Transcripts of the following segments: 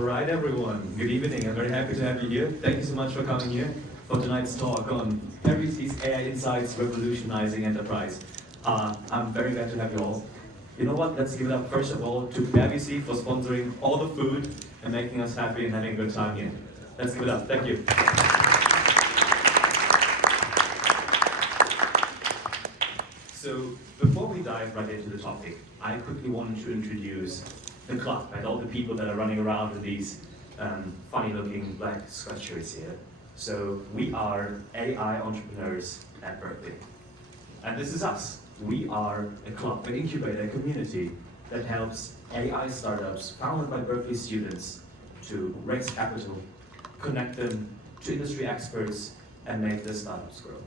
All right, everyone. Good evening. I'm very happy to have you here. Thank you so much for coming here for tonight's talk on Pear VC's AI Insights, Revolutionizing Enterprise. I'm very glad to have you all. You know what? Let's give it up first of all to Pear VC for sponsoring all the food and making us happy and having a good time here. Let's give it up. Thank you. So before we dive right into the topic, I quickly wanted to introduce the club and all the people that are running around in these funny-looking black sweatshirts here. So we are AI entrepreneurs at Berkeley. And this is us. We are a club, an incubator, a community that helps AI startups founded by Berkeley students to raise capital, connect them to industry experts, and make their startups grow.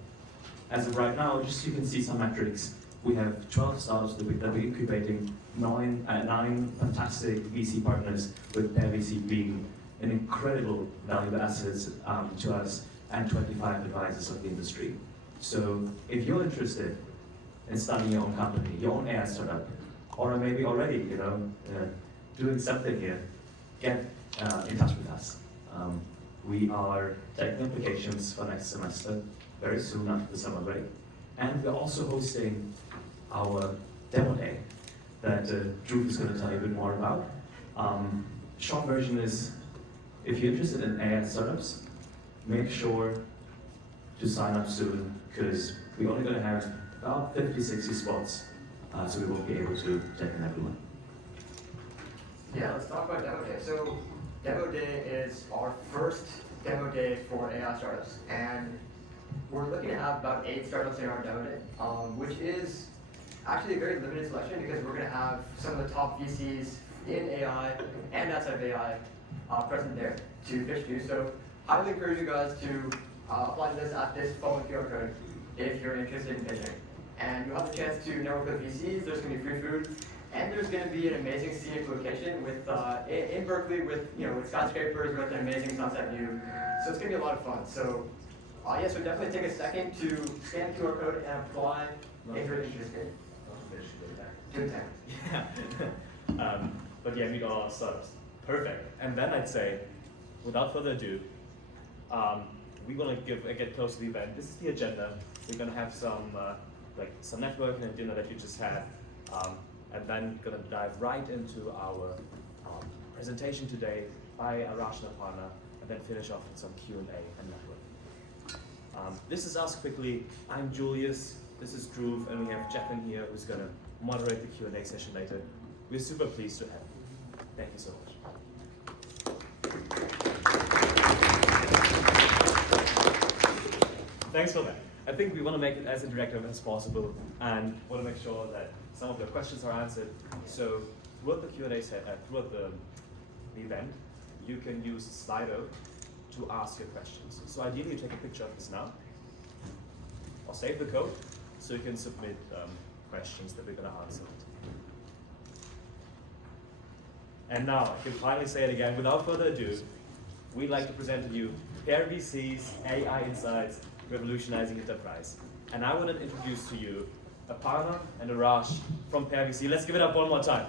As of right now, just so you can see some metrics, we have 12 startups that we're incubating, nine fantastic VC partners, with Pear VC being an incredible valuable asset to us, and 25 advisors of the industry. So if you're interested in starting your own company, your own AI startup, or maybe already doing something here, get in touch with us. We are taking applications for next semester, very soon after the summer break. And we're also hosting our demo day that Drew is going to tell you a bit more about. Short version is, if you're interested in AI startups, make sure to sign up soon, because we're only going to have about 50, 60 spots, so we won't be able to take in everyone. Yeah, let's talk about Demo Day. So Demo Day is our first demo day for AI startups, and we're looking to have about 8 startups in our demo day, which is actually a very limited selection because we're going to have some of the top VCs in AI and outside of AI present there to pitch to. So I highly encourage you guys to apply to this at this following QR code if you're interested in pitching. And you'll have the chance to network with VCs, there's going to be free food, and there's going to be an amazing scenic location with in Berkeley with skyscrapers with an amazing sunset view. So it's going to be a lot of fun. So so definitely take a second to scan the QR code and apply if you're interested. Good time. Yeah. But yeah, meet all our startups. Perfect. And then I'd say, without further ado, we want to get close to the event. This is the agenda. We're going to have some networking and dinner that you just had, and then going to dive right into our presentation today by Arash and Aparna, and then finish off with some Q&A and networking. This is us quickly. I'm Julius. This is Drew, and we have Jeff in here who's going to moderate the Q&A session later. We're super pleased to have you. Thank you so much. Thanks for that. I think we want to make it as interactive as possible and want to make sure that some of your questions are answered. So throughout the Q&A throughout the event, you can use Slido to ask your questions. So ideally, you take a picture of this now, or save the code, so you can submit questions that we're going to answer. And now, I can finally say it again, without further ado, we'd like to present to you Pear VC's AI Insights, Revolutionizing Enterprise. And I want to introduce to you Aparna and Arash from Pear VC. Let's give it up one more time.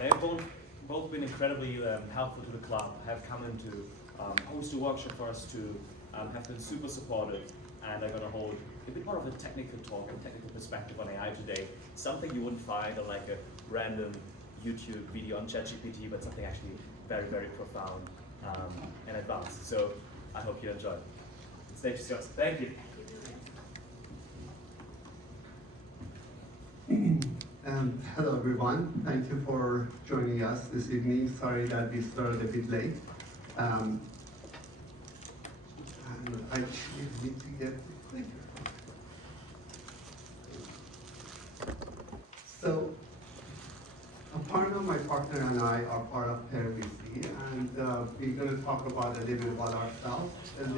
They've both been incredibly helpful to the club, have come in to host a workshop for us to have been super supportive, and are going to hold a bit more of a technical talk and technical perspective on AI today. Something you wouldn't find on like a random YouTube video on ChatGPT, but something actually very, very profound and advanced. So I hope you enjoy. The stage is yours. Thank you. Hello everyone, thank you for joining us this evening. Sorry that we started a bit late. And I actually need to get the clicker. So, Aparna, my partner, and I are part of Pear VC, and we're going to talk about a little bit about ourselves, and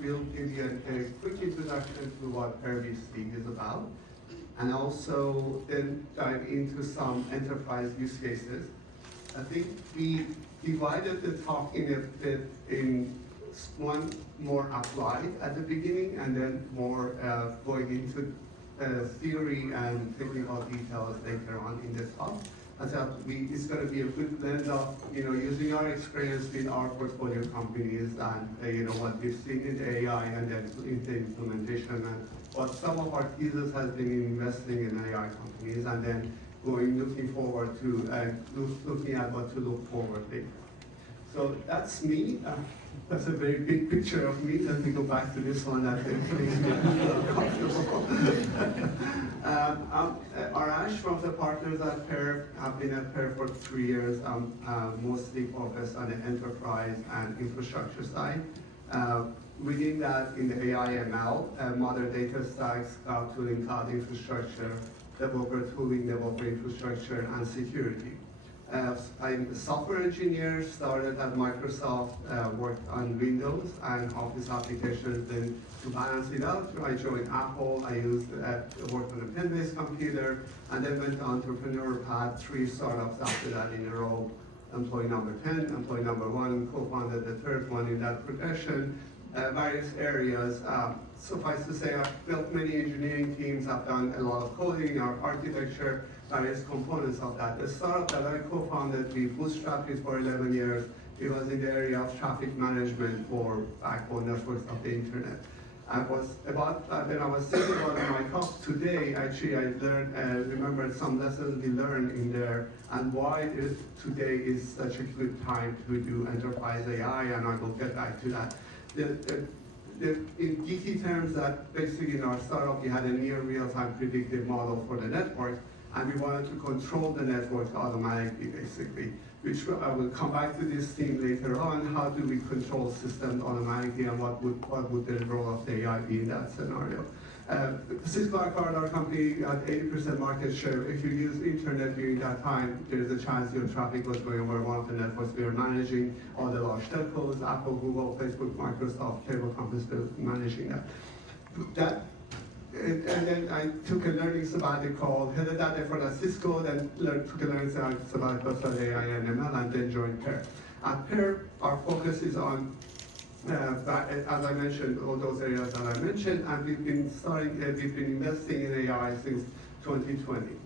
we'll give you a quick introduction to what Pear VC is about, and also then dive into some enterprise use cases. I think we divided the talk in a bit in one more applied at the beginning, and then more going into theory and technical details later on in the talk. I thought it's going to be a good blend of, using our experience with our portfolio companies and, what we've seen in the AI and then in the implementation and what some of our thesis has been investing in AI companies and then looking forward to, looking at what to look forward later. So that's me. That's a very big picture of me. Let me go back to this one that makes me comfortable. I'm Arash, one of the partners at Pear. I've been at Pear for 3 years. I'm mostly focused on the enterprise and infrastructure side. Within that, in the AI ML, modern data stacks, cloud tooling, cloud infrastructure, developer tooling, developer infrastructure, and security. I'm a software engineer, started at Microsoft, worked on Windows and Office applications. Then to balance it out, I joined Apple. I worked on a pen-based computer, and then went to entrepreneur path, 3 startups after that in a row. Employee number 10, employee number 1, co-founded the 3rd one in that progression. Various areas. Suffice to say, I've built many engineering teams. I've done a lot of coding, architecture, various components of that. The startup that I co-founded, we bootstrapped it for 11 years. It was in the area of traffic management for backbone networks of the internet. When I was thinking about my talk today, actually I remembered some lessons we learned in there and why today is such a good time to do enterprise AI, and I will get back to that. In geeky terms, that basically in our startup we had a near real-time predictive model for the network, and we wanted to control the network automatically, basically, which I will come back to this theme later on. How do we control systems automatically, and what would the role of the AI be in that scenario? Cisco acquired our company at 80% market share. If you use internet during that time, there is a chance your traffic was going over one of the networks we were managing. All the large telcos, Apple, Google, Facebook, Microsoft, cable companies were managing that. And then I took a learning sabbatical, headed that effort at Cisco, then took a learning sabbatical at AI and ML, and then joined Pear. At Pear, our focus is on, as I mentioned, all those areas that I mentioned, and we've been investing in AI since 2020.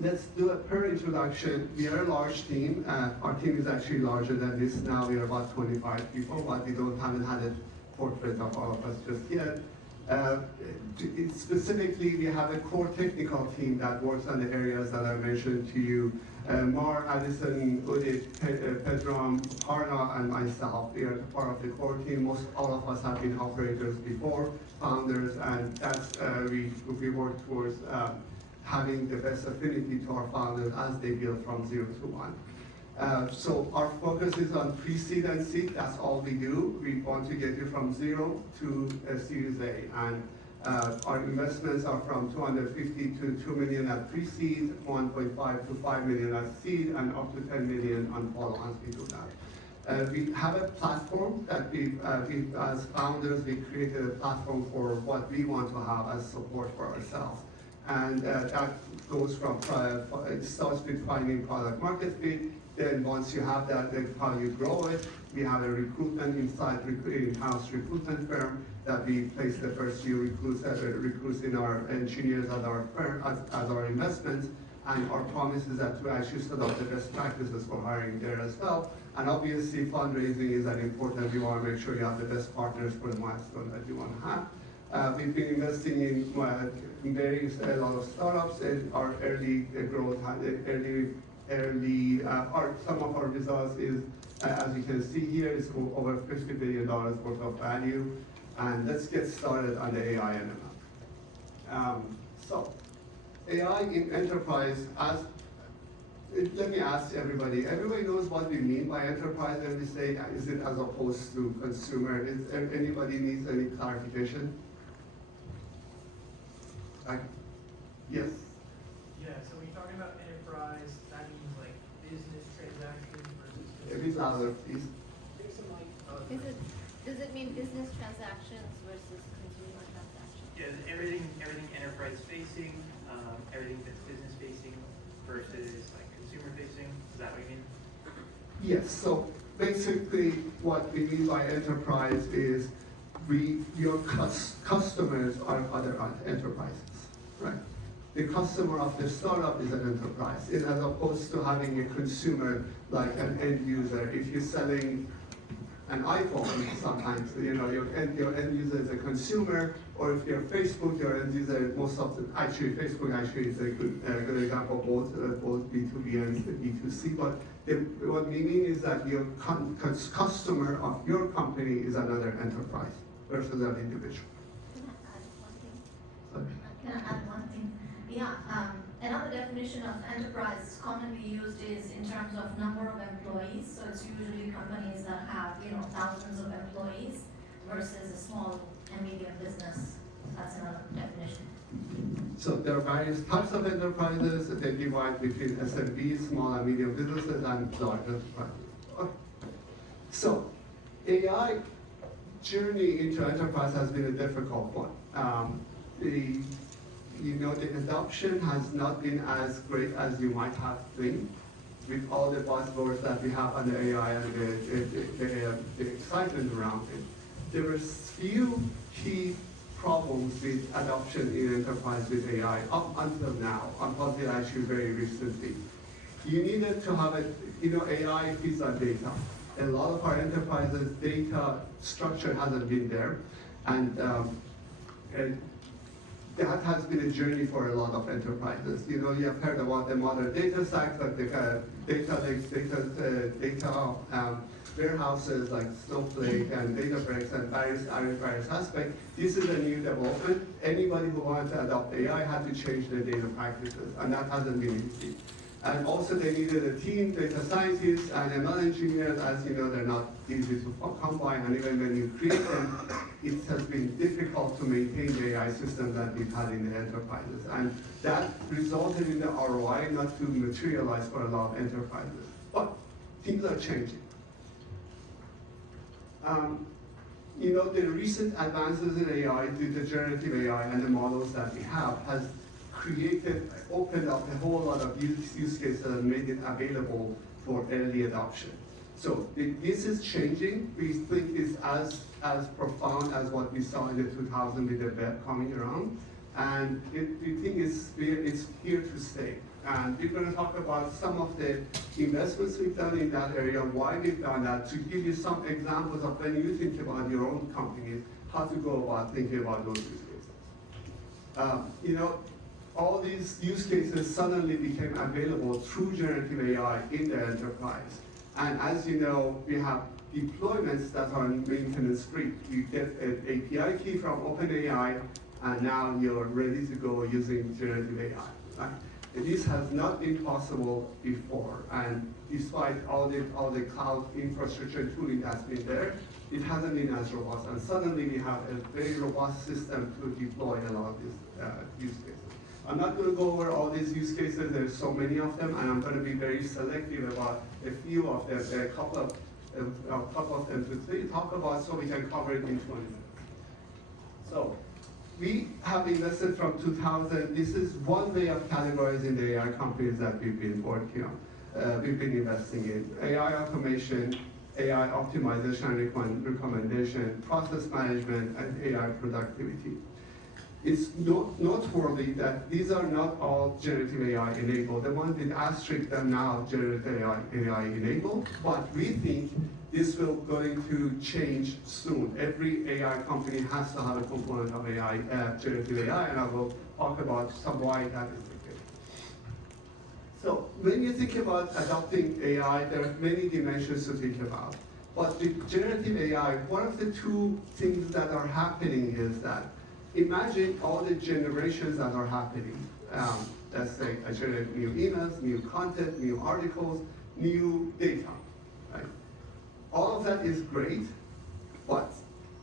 Let's do a Pear introduction. We are a large team. Our team is actually larger than this now. We are about 25 people, but we haven't had a portrait of all of us just yet. Specifically, we have a core technical team that works on the areas that I mentioned to you. Mar, Addison, Udit, Pedram, Parna, and myself. We are part of the core team. All of us have been operators before, founders, and that's we work towards having the best affinity to our founders as they build from 0 to 1. So our focus is on pre-seed and seed. That's all we do. We want to get you from 0 to Series A. And our investments are from 250 to 2 million at pre-seed, 1.5 to 5 million at seed, and up to 10 million on follow-ons we do that. We have a platform that as founders, we created a platform for what we want to have as support for ourselves. And that goes from, it starts with finding product market fit. Then once you have that, then how you grow it. We have a recruitment in-house recruitment firm that we place the first few recruits in our engineers at our firm, as our investments. And our promise is that to actually set up the best practices for hiring there as well. And obviously fundraising is an important, we want to make sure you have the best partners for the milestone that you want to have. We've been investing in a lot of startups, and our early growth, some of our results is, as you can see here, is over $50 billion worth of value. And let's get started on the AI and ML. So, AI in enterprise, let me ask everybody knows what we mean by enterprise when we say, is it as opposed to consumer? Anybody needs any clarification? Yes? Yeah, so when you're talking about enterprise, that means like business transactions versus If it's louder, please. Does it mean business transactions versus consumer transactions? Yeah, everything enterprise facing, everything that's business facing versus like consumer facing. Is that what you mean? Yes, so basically what we mean by enterprise is your customers are other enterprises, right? The customer of the startup is an enterprise, as opposed to having a consumer like an end user. If you're selling an iPhone, sometimes your end user is a consumer, or if you're Facebook, your end user Facebook is a good example, both B2B and B2C. But what we mean is that your customer of your company is another enterprise versus an individual. Can I add one thing? Sorry. Can I add one thing? Yeah, another definition of enterprise commonly used is in terms of number of employees. So it's usually companies that have, thousands of employees versus a small and medium business. That's another definition. So there are various types of enterprises. They divide between SMBs, small and medium businesses, and large enterprises. Okay. So AI journey into enterprise has been a difficult one. The adoption has not been as great as you might have think, with all the buzzwords that we have on the AI and the excitement around it. There were few key problems with adoption in enterprise with AI up until now, until actually very recently. You needed to have AI feeds on data. A lot of our enterprises' data structure hasn't been there, and that has been a journey for a lot of enterprises. You have heard about the modern data stacks, like the data lakes, data warehouses like Snowflake and Databricks and various aspects. This is a new development. Anybody who wanted to adopt AI had to change their data practices, and that hasn't been easy. And also they needed a team, data scientists and ML engineers. As you know, they're not easy to come by, and even when you create them, it has been difficult to maintain the AI system that we've had in the enterprises. And that resulted in the ROI not to materialize for a lot of enterprises. But things are changing. The recent advances in AI, due to generative AI and the models that we have, has opened up a whole lot of use cases and made it available for early adoption. So this is changing. We think it's as profound as what we saw in the 2000s with the web coming around, and we think it's here to stay. And we're going to talk about some of the investments we've done in that area, why we've done that, to give you some examples of when you think about your own companies, how to go about thinking about those use cases. All these use cases suddenly became available through generative AI in the enterprise. And as you know, we have deployments that are maintenance free. You get an API key from OpenAI, and now you're ready to go using generative AI. Right? This has not been possible before, and despite all the cloud infrastructure tooling that's been there, it hasn't been as robust. And suddenly we have a very robust system to deploy a lot of these use cases. I'm not going to go over all these use cases. There's so many of them, and I'm going to be very selective about a few of them, a couple of them to talk about, so we can cover it in 20 minutes. So we have invested from 2000. This is one way of categorizing the AI companies that we've been working on. We've been investing in AI automation, AI optimization and recommendation, process management, and AI productivity. It's noteworthy that these are not all generative AI enabled. The ones with asterisk are now generative AI enabled, but we think this will going to change soon. Every AI company has to have a component of AI, generative AI, and I will talk about why that is the case. So when you think about adopting AI, there are many dimensions to think about. But with generative AI, one of the two things that are happening is that imagine all the generations that are happening. Let's say I generate new emails, new content, new articles, new data. Right? All of that is great, but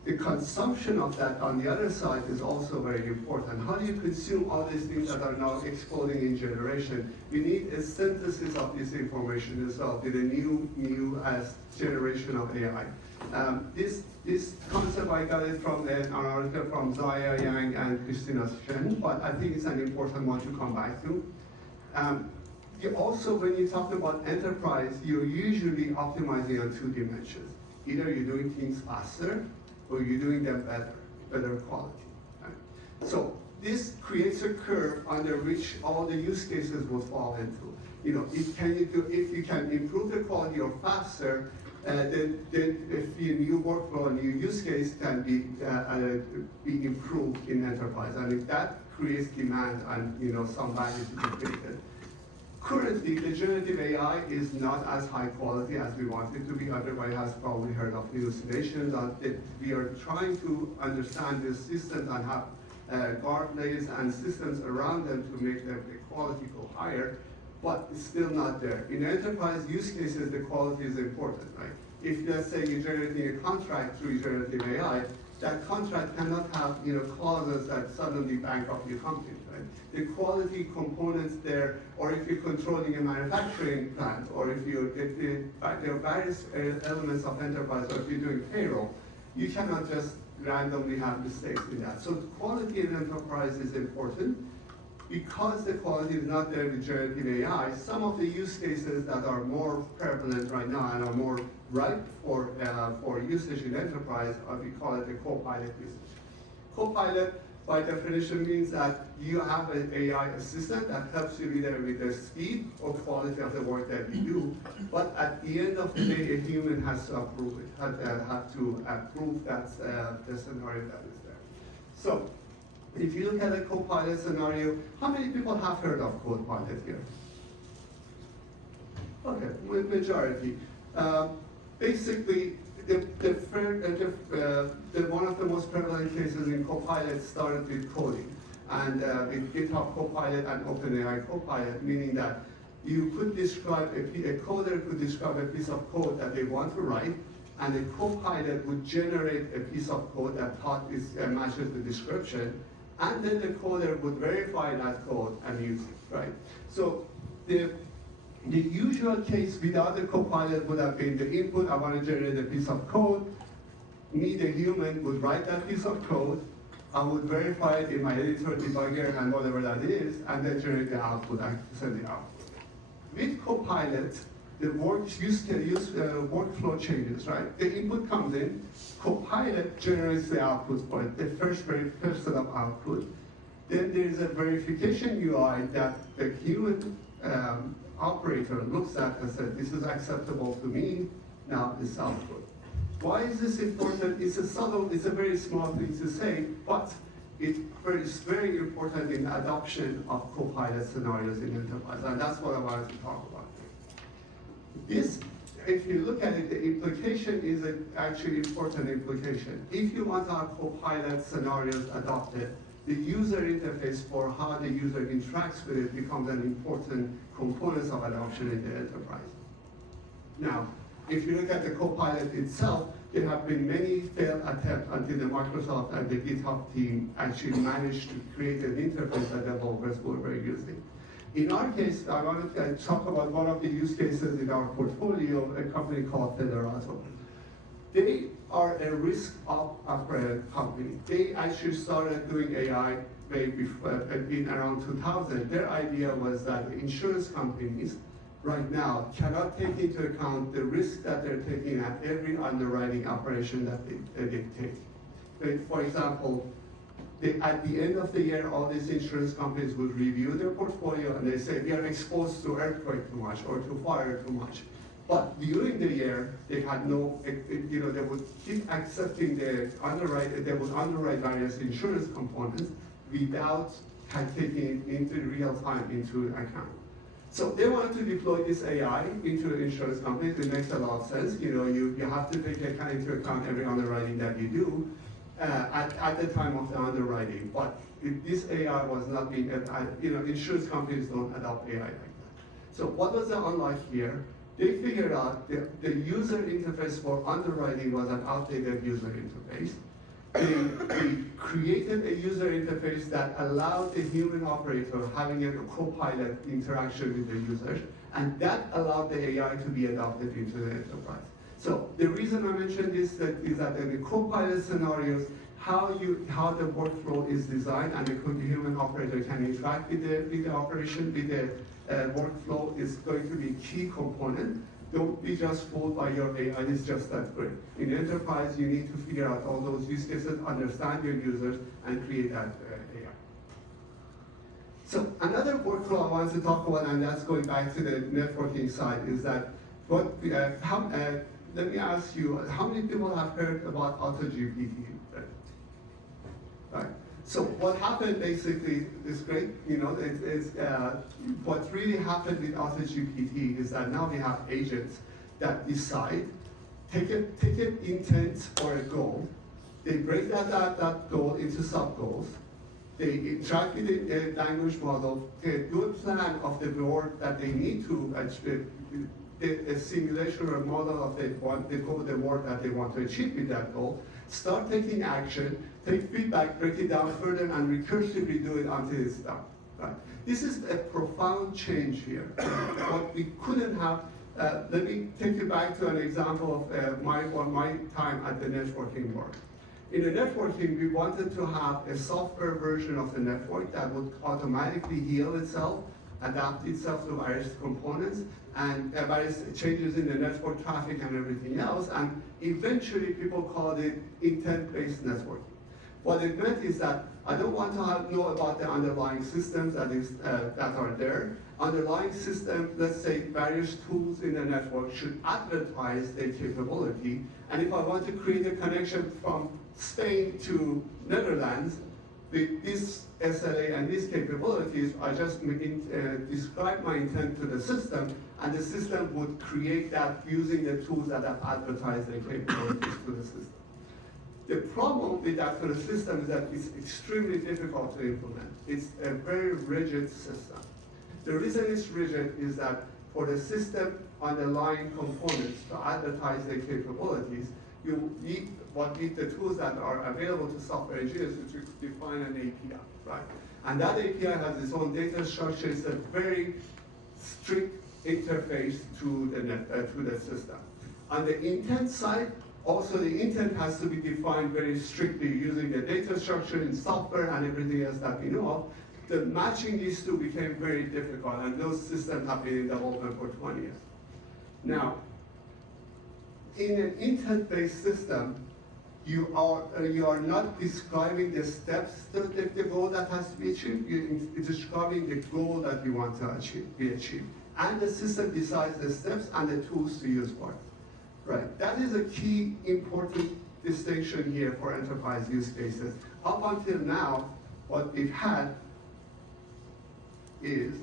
the consumption of that on the other side is also very important. How do you consume all these things that are now exploding in generation? We need a synthesis of this information as well with a new generation of AI. This concept, I got it from an article from Zaya Yang and Christina Shen, but I think it's an important one to come back to. Also, when you talk about enterprise, you're usually optimizing on two dimensions. Either you're doing things faster, or you're doing them better quality. Right? So this creates a curve under which all the use cases will fall into. If you can improve the quality or faster, then if your new workflow, a new use case can be improved in enterprise, and if that creates demand and some value to be created. Currently, the generative AI is not as high quality as we want it to be. Everybody has probably heard of hallucinations. We are trying to understand these systems and have guardrails and systems around them to make the quality go higher, but it's still not there. In enterprise use cases, the quality is important, right? If, let's say, you're generating a contract through generative AI, that contract cannot have clauses that suddenly bankrupt your company, right? The quality components there, or if you're controlling a manufacturing plant, or if there are various elements of enterprise, or if you're doing payroll, you cannot just randomly have mistakes in that. So quality in enterprise is important. Because the quality is not there with generative AI, some of the use cases that are more prevalent right now and are more ripe for usage in enterprise, we call it the co-pilot usage. Co-pilot, by definition, means that you have an AI assistant that helps you either with the speed or quality of the work that you do, but at the end of the day, a human has to approve it, have to approve that the scenario that is there. So, if you look at a co-pilot scenario, how many people have heard of co-pilot here? Okay, majority. Basically, one of the most prevalent cases in Copilot started with coding, and with GitHub Copilot and OpenAI Copilot, meaning that you could describe, a coder could describe a piece of code that they want to write, and a Copilot would generate a piece of code that matches the description, and then the coder would verify that code and use it, right? So the usual case without the Copilot would have been the input, I want to generate a piece of code, me, the human, would write that piece of code, I would verify it in my editor, debugger, and whatever that is, and then generate the output and send it out. With Copilot, the workflow changes, right? The input comes in, Copilot generates the output for it, the very first set of output. Then there is a verification UI that the human operator looks at and says, this is acceptable to me, now this output. Why is this important? It's a very small thing to say, but it's very important in adoption of Copilot scenarios in enterprise, and that's what I wanted to talk about. This, if you look at it, the implication is an actually important implication. If you want to have Copilot scenarios adopted, the user interface for how the user interacts with it becomes an important component of adoption in the enterprise. Now, if you look at the Copilot itself, there have been many failed attempts until the Microsoft and the GitHub team actually managed to create an interface that developers were using. In our case, I wanted to talk about one of the use cases in our portfolio, a company called Federato. They are a risk-off company. They actually started doing AI way before, in around 2000. Their idea was that insurance companies right now cannot take into account the risk that they're taking at every underwriting operation that they take. For example, at the end of the year, all these insurance companies will review their portfolio and they say, we are exposed to earthquake too much or to fire too much. But during the year, they had no, they would keep accepting the they would underwrite various insurance components without taking it into real time into account. So they wanted to deploy this AI into the insurance companies. It makes a lot of sense. You have to take into account every underwriting that you do at the time of the underwriting. But this AI was not being, insurance companies don't adopt AI like that. So what was the unlock here? They figured out the user interface for underwriting was an outdated user interface. They created a user interface that allowed the human operator having a co-pilot interaction with the users, and that allowed the AI to be adopted into the enterprise. So the reason I mentioned this is that in the co-pilot scenarios, how the workflow is designed and the human operator can interact with the operation, with the workflow is going to be a key component. don't be just fooled by your AI, it's just that great. In enterprise, you need to figure out all those use cases, understand your users, and create that AI. So another workflow I want to talk about, and that's going back to the networking side, is that let me ask you, how many people have heard about AutoGPT? Right. So what happened basically is great, what really happened with AutoGPT is that now we have agents that decide, take an intent or a goal, they break that goal into sub-goals, they interact with the language model, they do a plan of the work that they need to achieve, a simulation or a model of the work that they want to achieve with that goal, start taking action, take feedback, break it down further, and recursively do it until it's done. Right? This is a profound change here. What we couldn't have, let me take you back to an example of my time at the networking world. In the networking, we wanted to have a software version of the network that would automatically heal itself, adapt itself to various components, and various changes in the network traffic and everything else, and eventually people called it intent-based networking. What it meant is that I don't want to know about the underlying systems that are there. Underlying system, let's say various tools in the network should advertise their capability, and if I want to create a connection from Spain to Netherlands, with this SLA and these capabilities, I just describe my intent to the system, and the system would create that using the tools that have advertised their capabilities to the system. The problem with that for the system is that it's extremely difficult to implement. It's a very rigid system. The reason it's rigid is that for the system underlying components to advertise their capabilities, you need the tools that are available to software engineers to define an API, right? And that API has its own data structure. It's a very strict interface to the system. On the intent side, also the intent has to be defined very strictly using the data structure in software and everything else that we know of. The matching these two became very difficult, and those systems have been in development for 20 years. Now, in an intent-based system, you are not describing the steps to the goal that has to be achieved. You're describing the goal that you want to be achieved. And the system decides the steps and the tools to use for it. Right. That is a key important distinction here for enterprise use cases. Up until now, what we've had is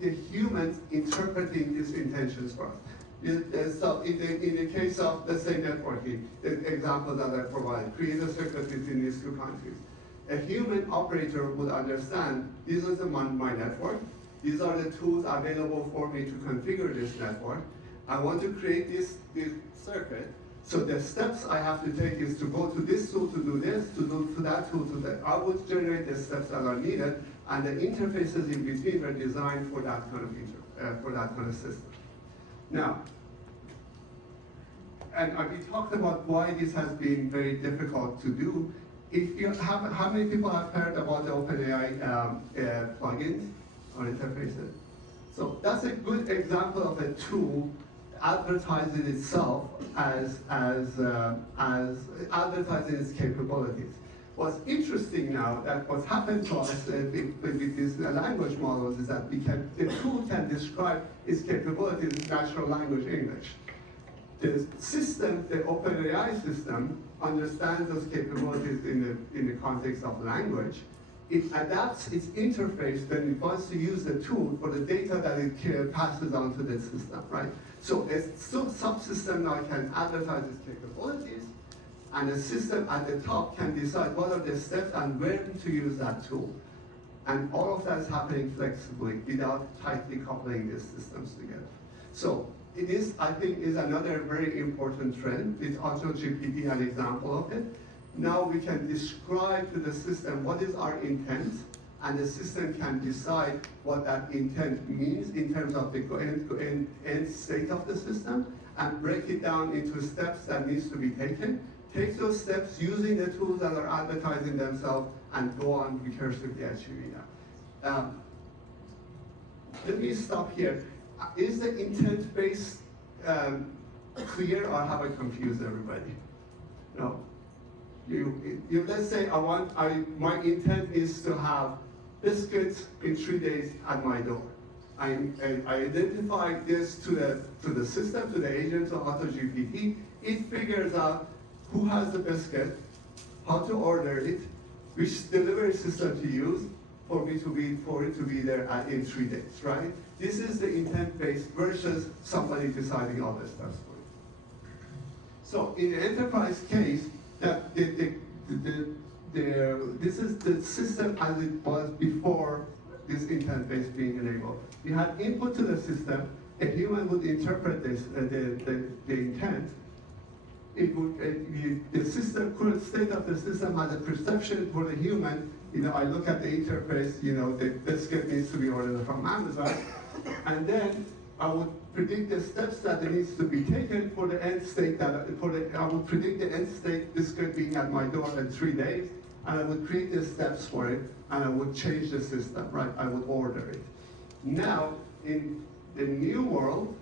the humans interpreting these intentions for us. So in the case of, let's say, networking, the example that I provided, create a circuit between these two countries. A human operator would understand, this is my network, these are the tools available for me to configure this network. I want to create this circuit, so the steps I have to take is to go to this tool to do this, to do to that tool to that. I would generate the steps that are needed, and the interfaces in between were designed for that kind of system. Now, and we talked about why this has been very difficult to do. If you have, how many people have heard about the OpenAI plugins or interfaces? So that's a good example of a tool advertising itself as advertising its capabilities. What's interesting now that what's happened to us with these language models is that the tool can describe its capabilities in natural language English. The system, the OpenAI system, understands those capabilities in the context of language. It adapts its interface when it wants to use the tool for the data that it passes on to the system, right? So a subsystem now can advertise its capabilities, and the system at the top can decide what are the steps and where to use that tool. And all of that is happening flexibly without tightly coupling these systems together. So it is, I think, is another very important trend. With AutoGPT, an example of it. Now we can describe to the system what is our intent, and the system can decide what that intent means in terms of the end state of the system, and break it down into steps that needs to be taken. Take those steps using the tools that are advertising themselves, and go on recursively achieving that. Let me stop here. is the intent base clear, or have I confused everybody? No. You let's say my intent is to have biscuits in 3 days at my door. I identify this to the system, to the agent of AutoGPT. It figures out who has the biscuit, how to order it, which delivery system to use for it to be there in 3 days, right? This is the intent base versus somebody deciding all this stuff for you. So in the enterprise case, this is the system as it was before this intent base being enabled. You had input to the system, a human would interpret this, the intent. The system, current state of the system has a perception for the human. I look at the interface, the biscuit needs to be ordered from Amazon, and then I would predict the steps that it needs to be taken for the end state. I would predict the end state biscuit being at my door in 3 days, and I would create the steps for it, and I would change the system, right? I would order it. Now, in the new world,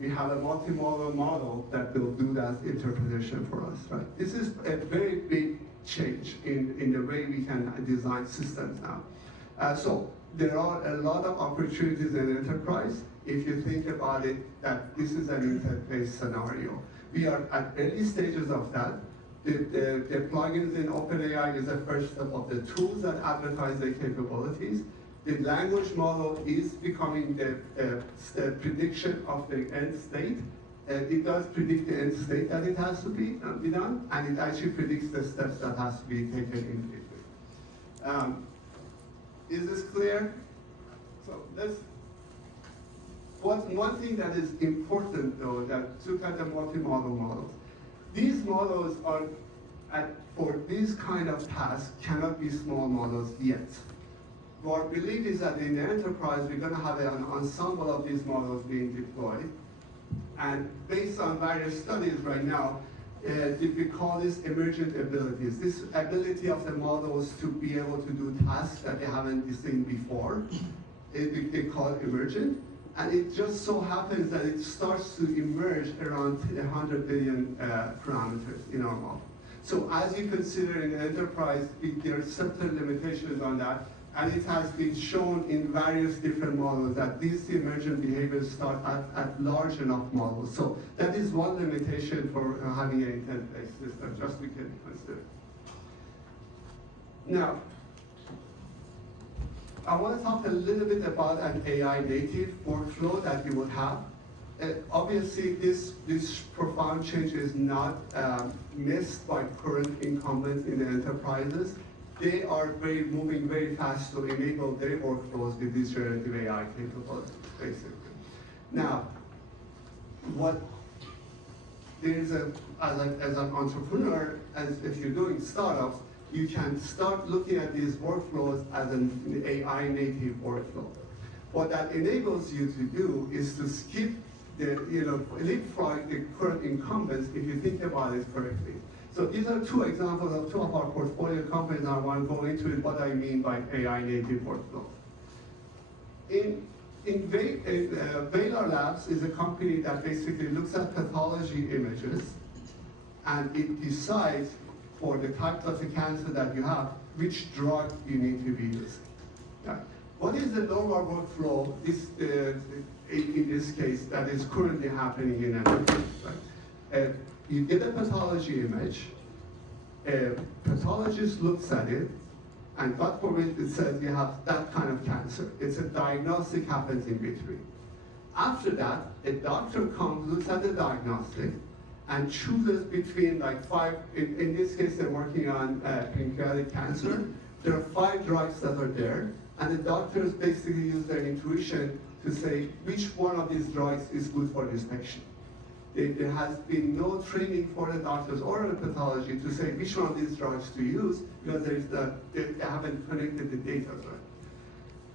we have a multimodal model that will do that interpretation for us, right? This is a very big change in the way we can design systems now. So there are a lot of opportunities in enterprise if you think about it, that this is an intent-based scenario. We are at early stages of that. The plugins in OpenAI is the first step of the tools that advertise their capabilities. The language model is becoming the prediction of the end state. It does predict the end state that it has to be done, and it actually predicts the steps that has to be taken in between. Is this clear? So one thing that is important though, that to look at the multimodal models. These models are, for these kind of tasks, cannot be small models yet. Our belief is that in the enterprise, we're going to have an ensemble of these models being deployed. And based on various studies right now, we call this emergent abilities. This ability of the models to be able to do tasks that they haven't seen before, they call it emergent. And it just so happens that it starts to emerge around 100 billion parameters in our model. So as you consider in the enterprise, there are certain limitations on that. And it has been shown in various different models that these emergent behaviors start at large enough models. So that is one limitation for having an intent-based system, just we can consider. Now, I want to talk a little bit about an AI native workflow that you would have. Obviously, this profound change is not missed by current incumbents in the enterprises. They are moving very fast to enable their workflows with these generative AI capabilities, basically. Now, as an entrepreneur, if you're doing startups, you can start looking at these workflows as an AI native workflow. What that enables you to do is to skip leapfrog the current incumbents if you think about it correctly. So these are two examples of two of our portfolio companies, and I want to go into what I mean by AI native workflow. Velar Labs is a company that basically looks at pathology images, and it decides for the types of the cancer that you have, which drug you need to be using. Right. What is the normal workflow in this case that is currently happening in enterprise? Right? You get a pathology image, a pathologist looks at it, and God forbid it says you have that kind of cancer. It's a diagnostic happens in between. After that, a doctor comes, looks at the diagnostic, and chooses between like 5, in this case they're working on pancreatic cancer. There are 5 drugs that are there, and the doctors basically use their intuition to say which one of these drugs is good for this patient. There has been no training for the doctors or the pathology to say which one of these drugs to use because they haven't connected the data right.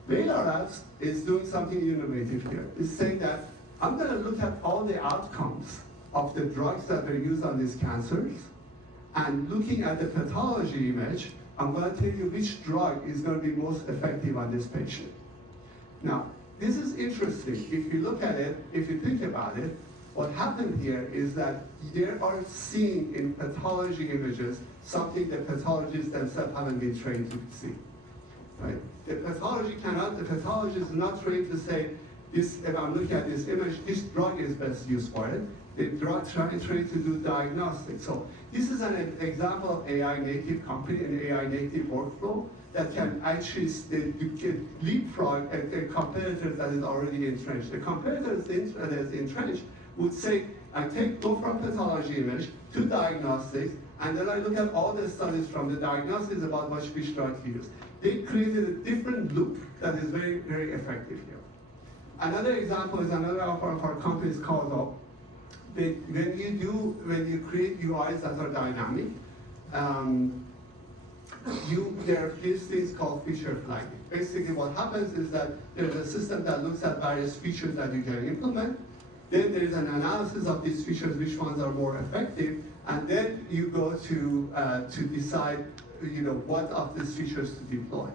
Velar Labs is doing something innovative here. It's saying that I'm going to look at all the outcomes of the drugs that are used on these cancers, and looking at the pathology image, I'm going to tell you which drug is going to be most effective on this patient. Now, this is interesting. If you look at it, if you think about it, what happened here is that they are seeing in pathology images something that pathologists themselves haven't been trained to see. Right? The pathologist is not trained to say, this, if I'm looking at this image, this drug is best used for it. The drug trained to do diagnostics. So this is an example of AI native company, an AI native workflow that can actually leapfrog a competitor that is already entrenched. The competitor that is entrenched would say, I go from pathology image to diagnostics, and then I look at all the studies from the diagnostics about which drug to use. They created a different loop that is very, very effective here. Another example is another of our companies called when you create UIs that are dynamic, there are these things called feature flagging. Basically what happens is that there's a system that looks at various features that you can implement. Then there's an analysis of these features, which ones are more effective, and then you go to decide what of these features to deploy.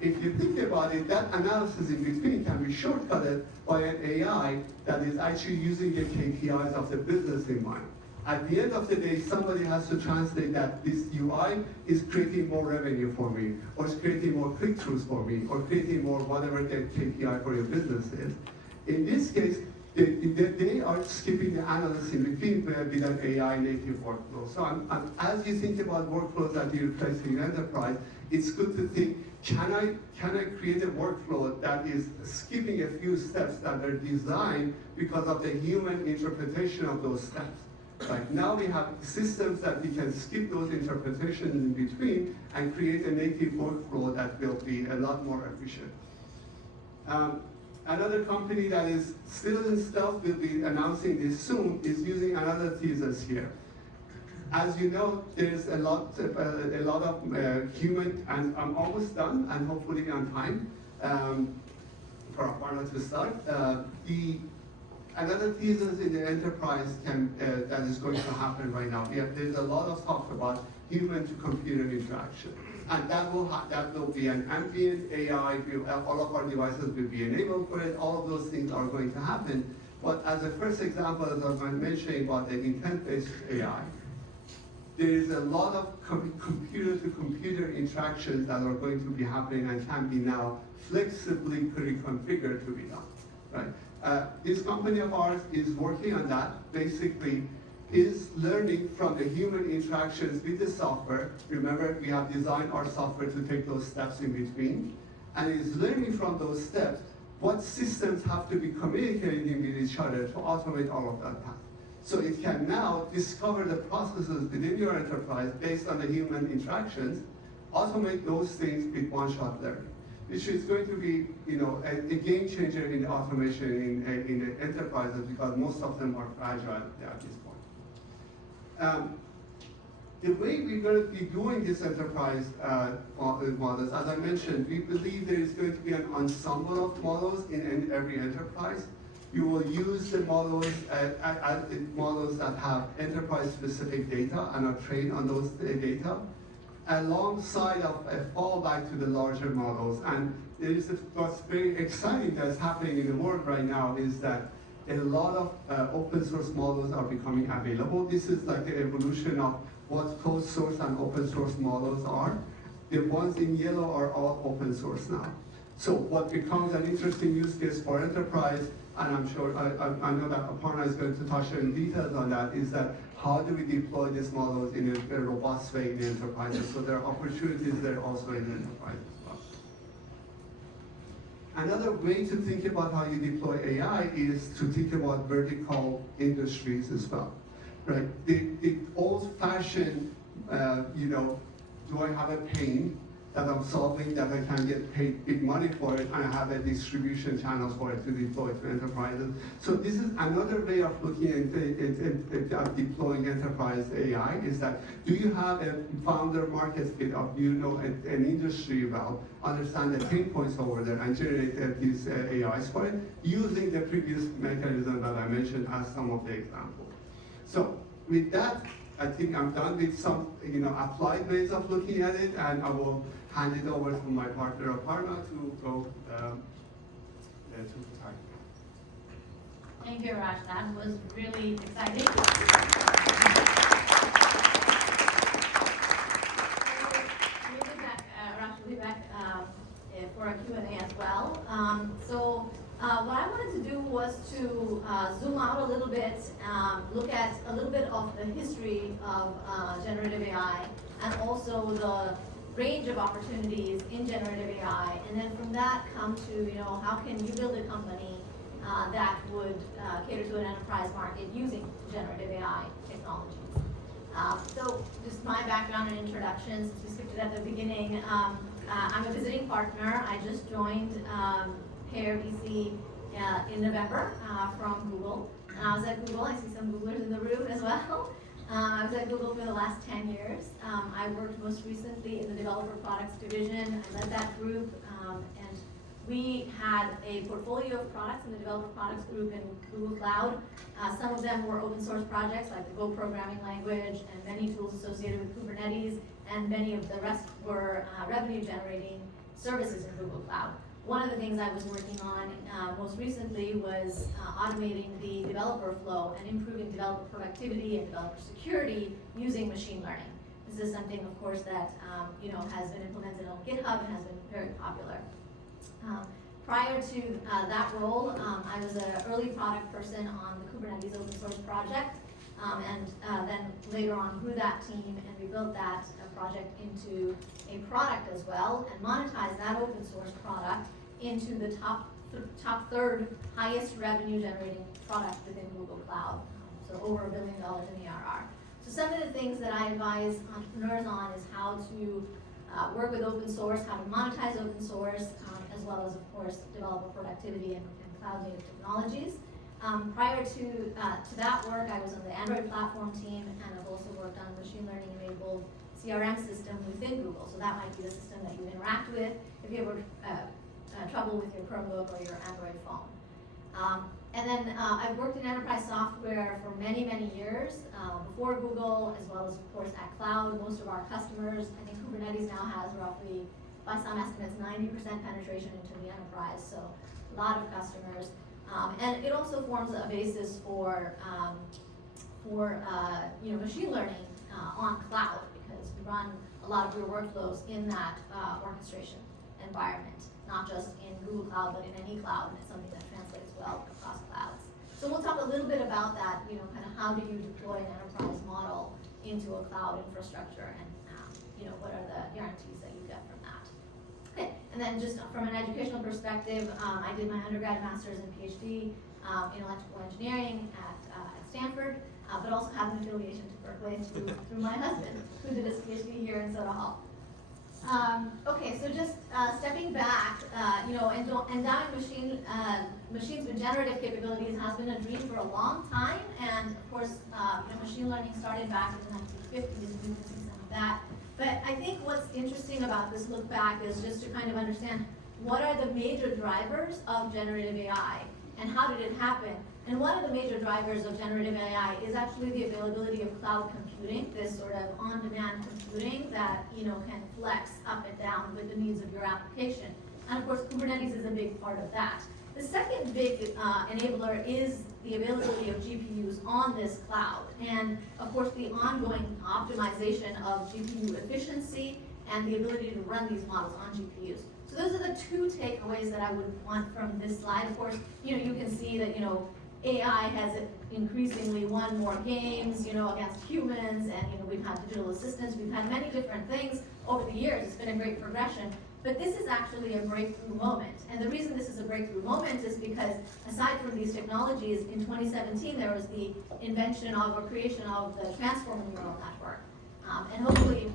If you think about it, that analysis in between can be shortcutted by an AI that is actually using the KPIs of the business in mind. At the end of the day, somebody has to translate that this UI is creating more revenue for me, or it's creating more click-throughs for me, or creating more whatever the KPI for your business is. In this case, they are skipping the analysis in between with an AI native workflow. So as you think about workflows that you replace in enterprise, it's good to think, can I create a workflow that is skipping a few steps that are designed because of the human interpretation of those steps? Like now we have systems that we can skip those interpretations in between and create a native workflow that will be a lot more efficient. Another company that is still in stealth, will be announcing this soon, is using another thesis here. As you know, there's a lot of human, and I'm almost done, and hopefully on time for our partner to start. Another thesis in the enterprise that is going to happen right now. There's a lot of talk about human-to-computer interaction. And that will be an ambient AI, all of our devices will be enabled for it, all of those things are going to happen. But as a first example, as I was mentioning about the intent-based AI, there is a lot of computer-to-computer interactions that are going to be happening and can be now flexibly reconfigured to be done, right? This company of ours is working on that, basically is learning from the human interactions with the software. Remember, we have designed our software to take those steps in between, and is learning from those steps what systems have to be communicating with each other to automate all of that path. So it can now discover the processes within your enterprise based on the human interactions, automate those things with one-shot learning, which is going to be, a game changer in the automation in the enterprises, because most of them are fragile at this point. The way we're going to be doing this enterprise models, as I mentioned, we believe there is going to be an ensemble of models in every enterprise. You will use the models models that have enterprise-specific data and are trained on those data, alongside of a fallback to the larger models. And there is what's very exciting that's happening in the world right now is that a lot of open source models are becoming available. This is like the evolution of what closed source and open source models are. The ones in yellow are all open source now. So what becomes an interesting use case for enterprise, and I'm sure, I know that Aparna is going to touch on details on that, is that how do we deploy these models in a robust way in the enterprises? So there are opportunities there also in the enterprise as well. Another way to think about how you deploy AI is to think about vertical industries as well, right? The old-fashioned, do I have a pain that I'm solving that I can get paid big money for it, and I have a distribution channel for it to deploy to enterprises. So this is another way of looking at deploying enterprise AI, is that do you have a founder market fit of, an industry well, understand the pain points over there and generate these AIs for it, using the previous mechanism that I mentioned as some of the examples. So with that, I think I'm done with some applied ways of looking at it, and I will hand it over to my partner Aparna to go to time. Thank you, Raj. That was really exciting. We'll be back, Raj will be back for a Q&A as well. What I wanted to do was to zoom out a little bit, look at a little bit of the history of generative AI and also the range of opportunities in generative AI, and then from that come to, how can you build a company that would cater to an enterprise market using generative AI technologies. So just my background and introduction, since we skipped it at the beginning, I'm a visiting partner. I just joined Pear VC in November from Google. And I was at Google, I see some Googlers in the room as well. I was at Google for the last 10 years. I worked most recently in the developer products division. I led that group, and we had a portfolio of products in the developer products group in Google Cloud. Some of them were open source projects like the Go programming language and many tools associated with Kubernetes, and many of the rest were revenue generating services in Google Cloud. One of the things I was working on most recently was automating the developer flow and improving developer productivity and developer security using machine learning. This is something, of course, that has been implemented on GitHub and has been very popular. Prior to that role, I was an early product person on the Kubernetes open source project, and then later on grew that team, and we built that project into a product as well, and monetized that open source product into the top third highest revenue generating product within Google Cloud, so over $1 billion in ARR. So some of the things that I advise entrepreneurs on is how to work with open source, how to monetize open source, as well as, of course, developer productivity and cloud native technologies. Prior to that work, I was on the Android platform team, and I've also worked on a machine learning enabled CRM system within Google. So that might be the system that you interact with if you ever trouble with your Chromebook or your Android phone. And then I've worked in enterprise software for many, many years, before Google, as well as, of course, at cloud. Most of our customers, I think Kubernetes now has roughly, by some estimates, 90% penetration into the enterprise, so a lot of customers. And it also forms a basis for machine learning on cloud, because we run a lot of your workflows in that orchestration environment, not just in Google Cloud, but in any cloud, and it's something that translates well across clouds. So we'll talk a little bit about that, kind of how do you deploy an enterprise model into a cloud infrastructure, and what are the guarantees that you get from that. Okay, and then just from an educational perspective, I did my undergrad, master's, and PhD in electrical engineering at Stanford, but also have an affiliation to Berkeley through my husband, who did his PhD here in Soda Hall. Okay, so just stepping back, endowing machines with generative capabilities has been a dream for a long time, and of course, machine learning started back in the 1950s, and you can see some of that. But I think what's interesting about this look back is just to kind of understand what are the major drivers of generative AI, and how did it happen? And one of the major drivers of generative AI is actually the availability of cloud computing, this sort of on-demand computing that can flex up and down with the needs of your application. And of course, Kubernetes is a big part of that. The second big enabler is the availability of GPUs on this cloud, and of course the ongoing optimization of GPU efficiency and the ability to run these models on GPUs. So those are the two takeaways that I would want from this slide. Of course, you can see that AI has increasingly won more games, against humans, and we've had digital assistants, we've had many different things over the years. It's been a great progression. But this is actually a breakthrough moment. And the reason this is a breakthrough moment is because aside from these technologies, in 2017 there was the invention of or creation of the transformer neural network. And hopefully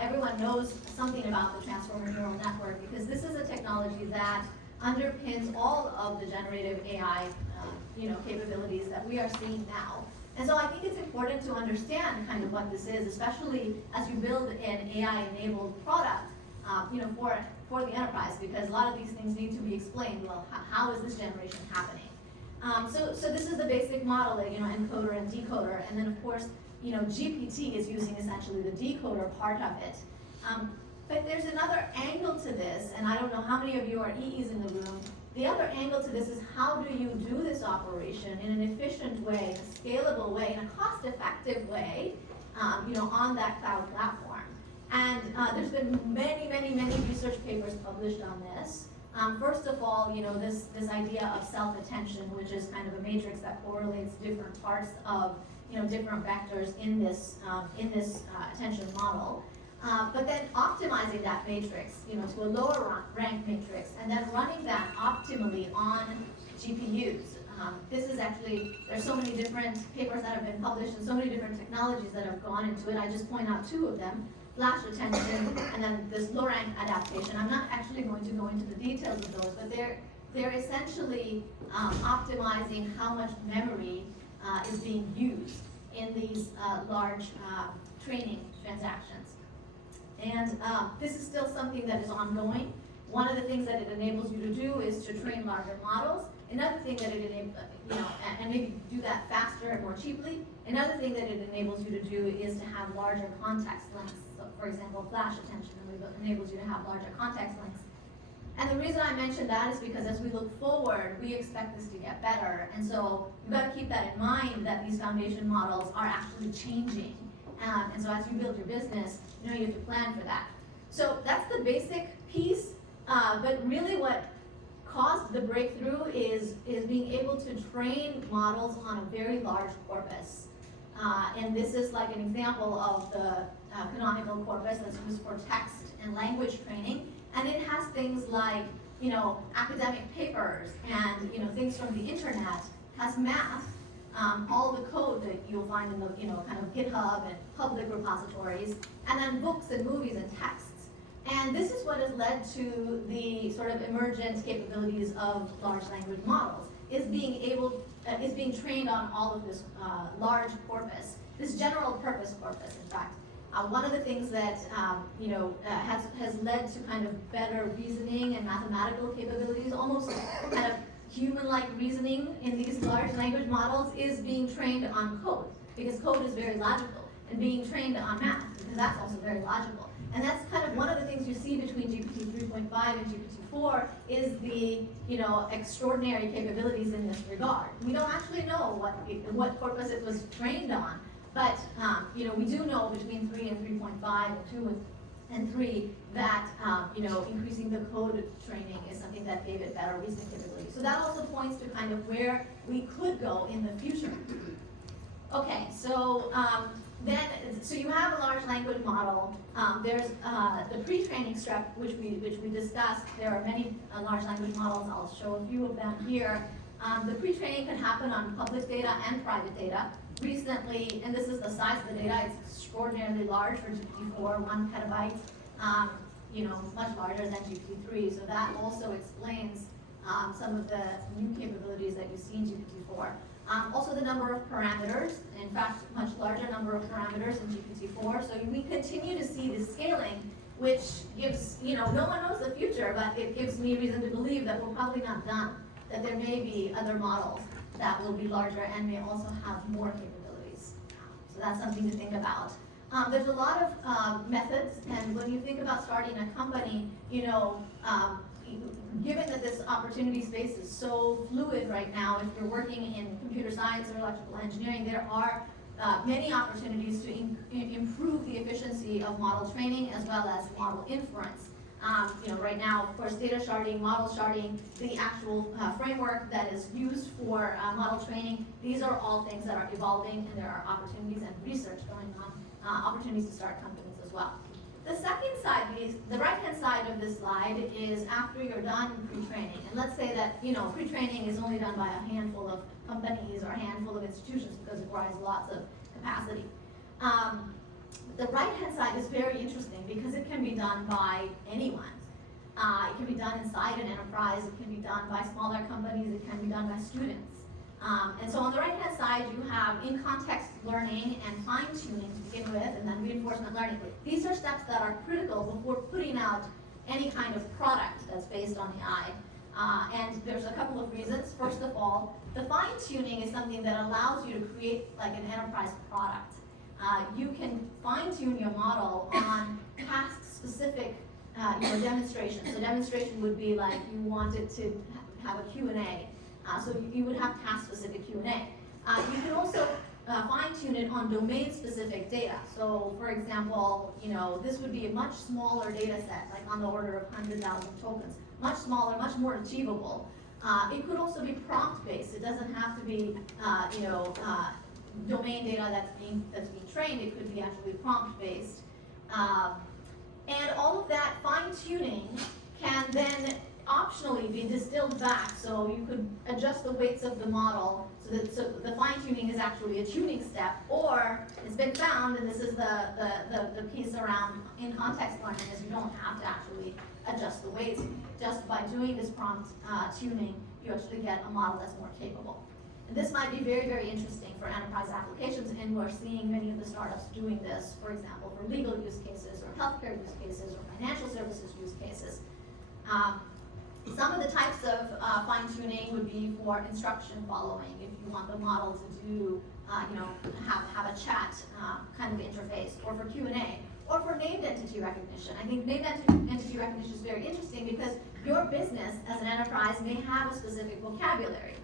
everyone knows something about the transformer neural network, because this is a technology that underpins all of the generative AI capabilities that we are seeing now. And so I think it's important to understand kind of what this is, especially as you build an AI-enabled product for the enterprise, because a lot of these things need to be explained. Well, how is this generation happening? So this is the basic model, encoder and decoder, and then of course, GPT is using essentially the decoder part of it. But there's another angle to this, and I don't know how many of you are EEs in the room. The other angle to this is how do you do this operation in an efficient way, in a scalable way, in a cost-effective way, on that cloud platform. And there's been many research papers published on this. First of all, this idea of self-attention, which is kind of a matrix that correlates different parts of, different vectors in this attention model. But then optimizing that matrix, to a lower rank matrix, and then running that optimally on GPUs. This is actually, there's so many different papers that have been published and so many different technologies that have gone into it. I just point out two of them, flash attention and then this low rank adaptation. I'm not actually going to go into the details of those, but they're essentially optimizing how much memory is being used in these large training transactions. And this is still something that is ongoing. One of the things that it enables you to do is to train larger models. Another thing that it enables, and maybe do that faster and more cheaply. Another thing that it enables you to do is to have larger context lengths. So for example, flash attention enables you to have larger context lengths. And the reason I mention that is because as we look forward, we expect this to get better. And so you've got to keep that in mind, that these foundation models are actually changing. And so as you build your business, you have to plan for that. So that's the basic piece, but really what caused the breakthrough is being able to train models on a very large corpus. And this is like an example of the canonical corpus that's used for text and language training. And it has things like, academic papers and, things from the internet, has math, all the code that you'll find in the, kind of GitHub and public repositories, and then books and movies and texts. And this is what has led to the sort of emergent capabilities of large language models, is being trained on all of this large corpus, this general purpose corpus, in fact. One of the things that has led to kind of better reasoning and mathematical capabilities, almost kind of human-like reasoning in these large language models, is being trained on code, because code is very logical, and being trained on math, because that's also very logical. And that's kind of one of the things you see between GPT 3.5 and GPT 4 is the extraordinary capabilities in this regard. We don't actually know what corpus it was trained on, but we do know between 3 and 3.5, or 2 and 3, that increasing the code training is something that gave it better reasoning capability. So that also points to kind of where we could go in the future. Okay, so so you have a large language model. There's the pre-training step, which we discussed. There are many large language models. I'll show a few of them here. The pre-training can happen on public data and private data. Recently, and this is the size of the data, it's extraordinarily large for GPT-4, 1 petabyte, much larger than GPT-3. So that also explains some of the new capabilities that you see in GPT-4. Also the number of parameters, in fact, much larger number of parameters in GPT-4. So we continue to see the scaling, which gives, no one knows the future, but it gives me reason to believe that we're probably not done, that there may be other models that will be larger and may also have more capabilities. So that's something to think about. There's a lot of methods, and when you think about starting a company, given that this opportunity space is so fluid right now, if you're working in computer science or electrical engineering, there are many opportunities to improve the efficiency of model training as well as model inference. Right now, of course, data sharding, model sharding, the actual framework that is used for model training, these are all things that are evolving, and there are opportunities and research going on, opportunities to start companies as well. The second side, the right-hand side of this slide, is after you're done pre-training. And let's say that, pre-training is only done by a handful of companies or a handful of institutions because it requires lots of capacity. The right-hand side is very interesting because it can be done by anyone. It can be done inside an enterprise, it can be done by smaller companies, it can be done by students. And so on the right-hand side, you have in-context learning and fine-tuning to begin with, and then reinforcement learning. These are steps that are critical before putting out any kind of product that's based on AI. And there's a couple of reasons. First of all, the fine-tuning is something that allows you to create like an enterprise product. You can fine-tune your model on past specific demonstration. So demonstration would be like you wanted to have a Q&A. So you would have task-specific Q&A. You can also fine-tune it on domain-specific data. So for example, this would be a much smaller data set, like on the order of 100,000 tokens. Much smaller, much more achievable. It could also be prompt-based. It doesn't have to be, domain data that's being trained. It could be actually prompt-based. And all of that fine-tuning can then optionally be distilled back, so you could adjust the weights of the model so the fine-tuning is actually a tuning step, or it's been found, and this is the piece around in-context learning, is you don't have to actually adjust the weights. Just by doing this prompt tuning, you actually get a model that's more capable. And this might be very, very interesting for enterprise applications, and we're seeing many of the startups doing this, for example, for legal use cases, or healthcare use cases, or financial services use cases. Some of the types of fine-tuning would be for instruction following, if you want the model to do, have a chat kind of interface, or for Q&A, or for named entity recognition. I think named entity recognition is very interesting because your business as an enterprise may have a specific vocabulary,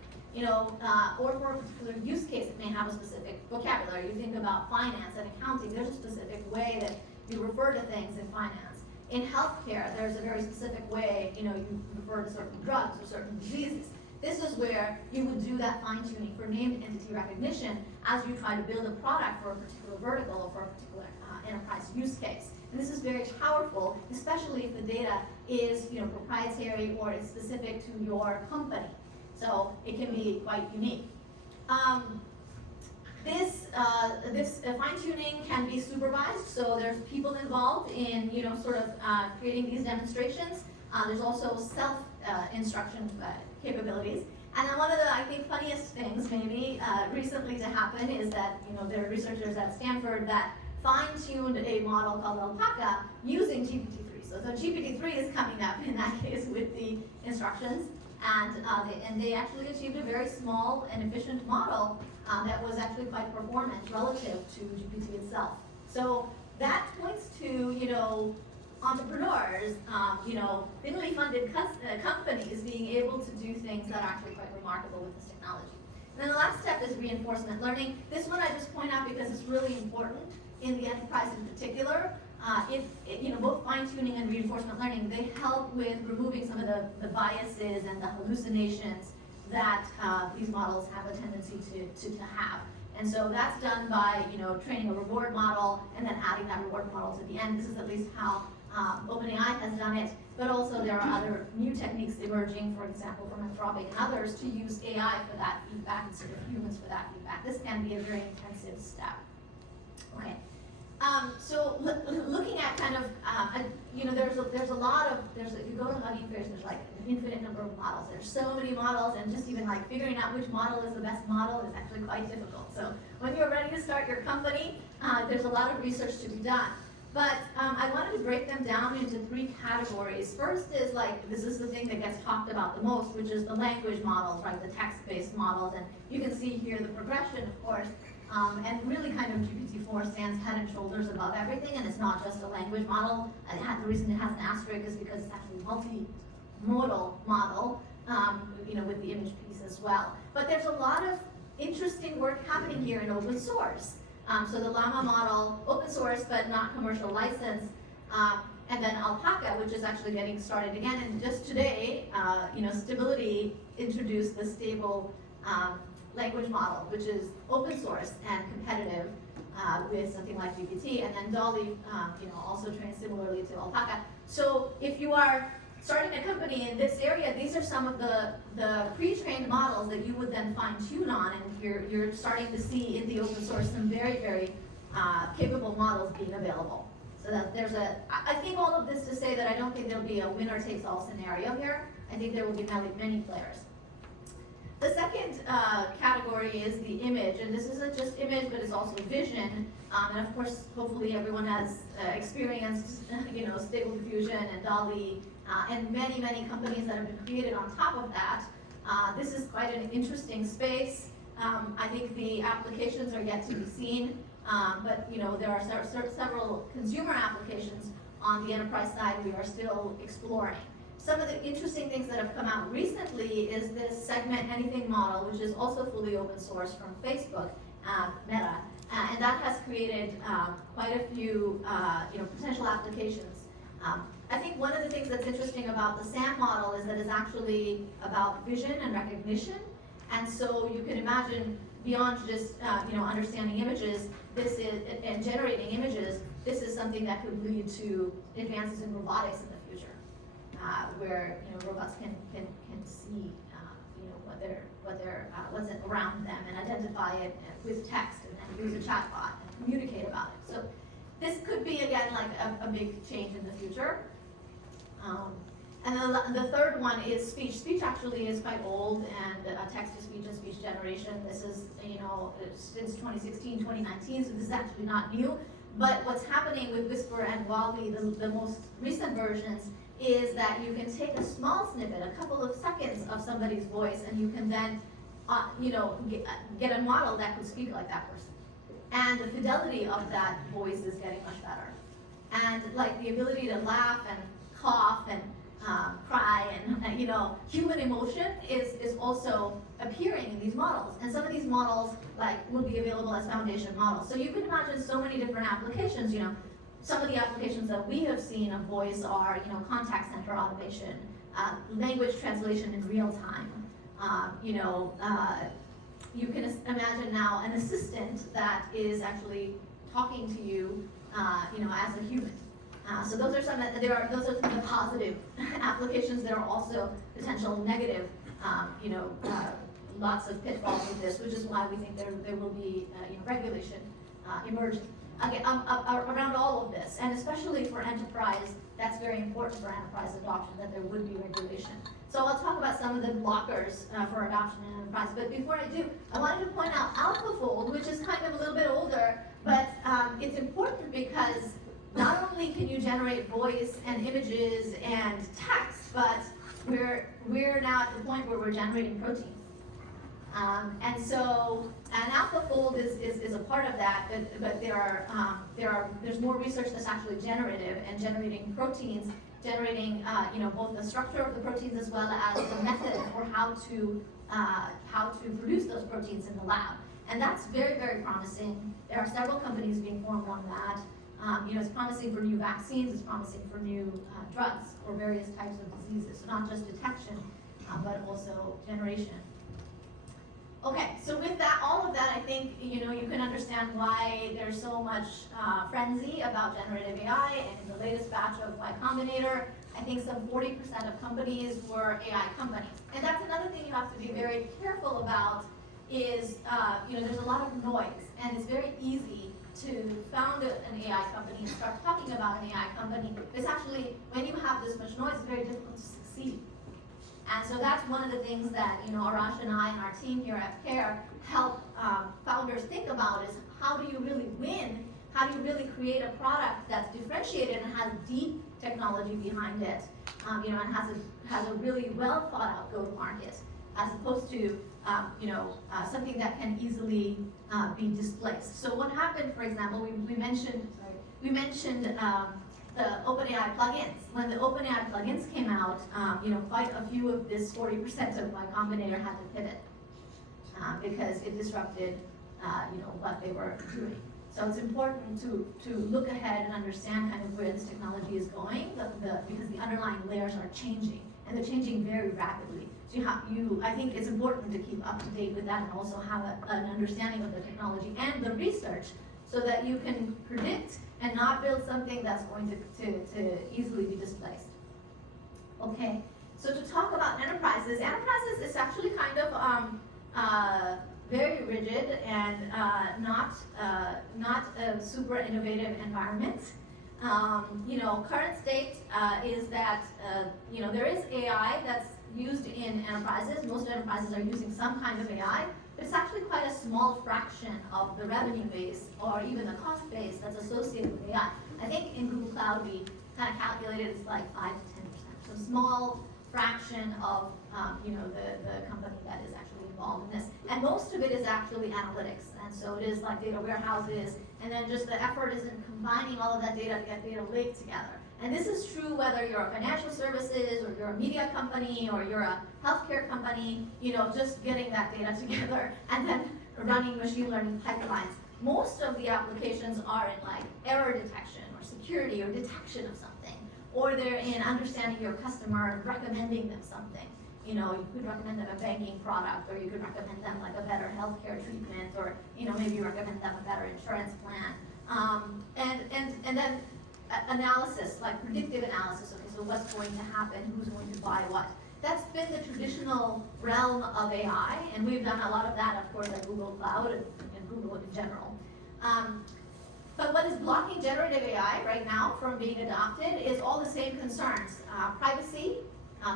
or for a particular use case, it may have a specific vocabulary. You think about finance and accounting, there's a specific way that you refer to things in finance. In healthcare, there's a very specific way, you refer to certain drugs or certain diseases. This is where you would do that fine-tuning for named entity recognition as you try to build a product for a particular vertical or for a particular enterprise use case. And this is very powerful, especially if the data is proprietary or it's specific to your company. So it can be quite unique. This fine-tuning can be supervised, so there's people involved in creating these demonstrations. There's also self-instruction capabilities. And then one of the, I think, funniest things maybe recently to happen is that there are researchers at Stanford that fine-tuned a model called Alpaca using GPT-3. So GPT-3 is coming up in that case with the instructions. And they actually achieved a very small and efficient model that was actually quite performant relative to GPT itself. So that points to entrepreneurs, thinly funded companies being able to do things that are actually quite remarkable with this technology. And then the last step is reinforcement learning. This one I just point out because it's really important in the enterprise in particular. Both fine-tuning and reinforcement learning, they help with removing some of the biases and the hallucinations that these models have a tendency to have. And so that's done by training a reward model and then adding that reward model to the end. This is at least how OpenAI has done it, but also there are other new techniques emerging, for example, from Anthropic and others, to use AI for that feedback instead of humans for that feedback. This can be a very intensive step. Okay. So looking at kind of, there's a lot of, if you go to Hugging Face, there's like an infinite number of models. There's so many models, and just even like figuring out which model is the best model is actually quite difficult. So when you're ready to start your company, there's a lot of research to be done. But I wanted to break them down into 3 categories. First is this is the thing that gets talked about the most, which is the language models, right? The text-based models. And you can see here the progression, of course. And really kind of GPT-4 stands head and shoulders above everything, and it's not just a language model. The reason it has an asterisk is because it's actually a multimodal model, with the image piece as well. But there's a lot of interesting work happening here in open source. So the Llama model, open source but not commercial license, and then Alpaca, which is actually getting started again. And just today, Stability introduced the stable language model, which is open source and competitive with something like GPT, and then Dolly, also trained similarly to Alpaca. So if you are starting a company in this area, these are some of the pre-trained models that you would then fine-tune on, and you're starting to see in the open source some very, very capable models being available. So that I think all of this to say that I don't think there'll be a winner-takes-all scenario here. I think there will be many players. The second category is the image, and this isn't just image, but it's also vision. And of course, hopefully everyone has experienced, Stable Diffusion and Dolly, and many companies that have been created on top of that. This is quite an interesting space. I think the applications are yet to be seen, but there are several consumer applications on the enterprise side, we are still exploring. Some of the interesting things that have come out recently is this segment anything model, which is also fully open source from Facebook, Meta, and that has created quite a few potential applications. I think one of the things that's interesting about the SAM model is that it's actually about vision and recognition, and so you can imagine beyond just understanding images, this is and generating images. This is something that could lead to advances in robotics in the future, where robots can see what's around them and identify it with text and then use a chatbot and communicate about it. So this could be again like a big change in the future. And then the third one is speech. Speech actually is quite old, and text-to-speech and speech generation. This is, since 2016, 2019, so this is actually not new. But what's happening with Whisper and Wally, the most recent versions, is that you can take a small snippet, a couple of seconds of somebody's voice, and you can then, get a model that could speak like that person. And the fidelity of that voice is getting much better. And like the ability to laugh and cough and cry and human emotion is also appearing in these models, and some of these models will be available as foundation models. So you can imagine so many different applications. Some of the applications that we have seen of voice are contact center automation, language translation in real time. You can imagine now an assistant that is actually talking to you, as a human. So those are those are the positive applications. There are also potential negative, lots of pitfalls with this, which is why we think there will be regulation emerging around all of this, and especially for enterprise. That's very important for enterprise adoption, that there would be regulation. So I'll talk about some of the blockers for adoption in enterprise. But before I do, I wanted to point out AlphaFold, which is kind of a little bit older, but it's important because not only can you generate voice and images and text, but we're now at the point where we're generating proteins. And AlphaFold is a part of that, but there's more research that's actually generative and generating proteins, generating both the structure of the proteins as well as the method for how to produce those proteins in the lab. And that's very, very promising. There are several companies being formed on that. It's promising for new vaccines, it's promising for new drugs for various types of diseases. So not just detection, but also generation. Okay, so with that, all of that, I think you can understand why there's so much frenzy about generative AI. And in the latest batch of Y Combinator, I think some 40% of companies were AI companies. And that's another thing you have to be very careful about is, there's a lot of noise, and it's very easy to found an AI company and start talking about an AI company. It's actually, when you have this much noise, it's very difficult to succeed. And so that's one of the things that Arash and I and our team here at Pear help founders think about is how do you really win? How do you really create a product that's differentiated and has deep technology behind it, and has a really well thought out go-to-market, as opposed to something that can easily be displaced. So what happened, for example, we mentioned the OpenAI plugins. When the OpenAI plugins came out, quite a few of this 40% of Y Combinator had to pivot because it disrupted, what they were doing. So it's important to look ahead and understand kind of where this technology is going, because the underlying layers are changing, and they're changing very rapidly. So I think it's important to keep up to date with that and also have an understanding of the technology and the research, so that you can predict and not build something that's going to easily be displaced. Okay, so to talk about enterprises is actually kind of very rigid and not a super innovative environment. Current state is that there is AI that's used in enterprises. Most enterprises are using some kind of AI. It's actually quite a small fraction of the revenue base or even the cost base that's associated with AI. I think in Google Cloud we kind of calculated it's like 5 to 10%. So small fraction of the company that is actually involved in this. And most of it is actually analytics. And so it is like data warehouses, and then just the effort is in combining all of that data to get data lake together. And this is true whether you're a financial services, or you're a media company, or you're a healthcare company, just getting that data together and then running machine learning pipelines. Most of the applications are in like error detection or security or detection of something, or they're in understanding your customer and recommending them something. You could recommend them a banking product, or you could recommend them like a better healthcare treatment, or maybe recommend them a better insurance plan. And then analysis, like predictive analysis. Okay, so what's going to happen? Who's going to buy what? That's been the traditional realm of AI, and we've done a lot of that, of course, at Google Cloud and Google in general. But what is blocking generative AI right now from being adopted is all the same concerns: privacy,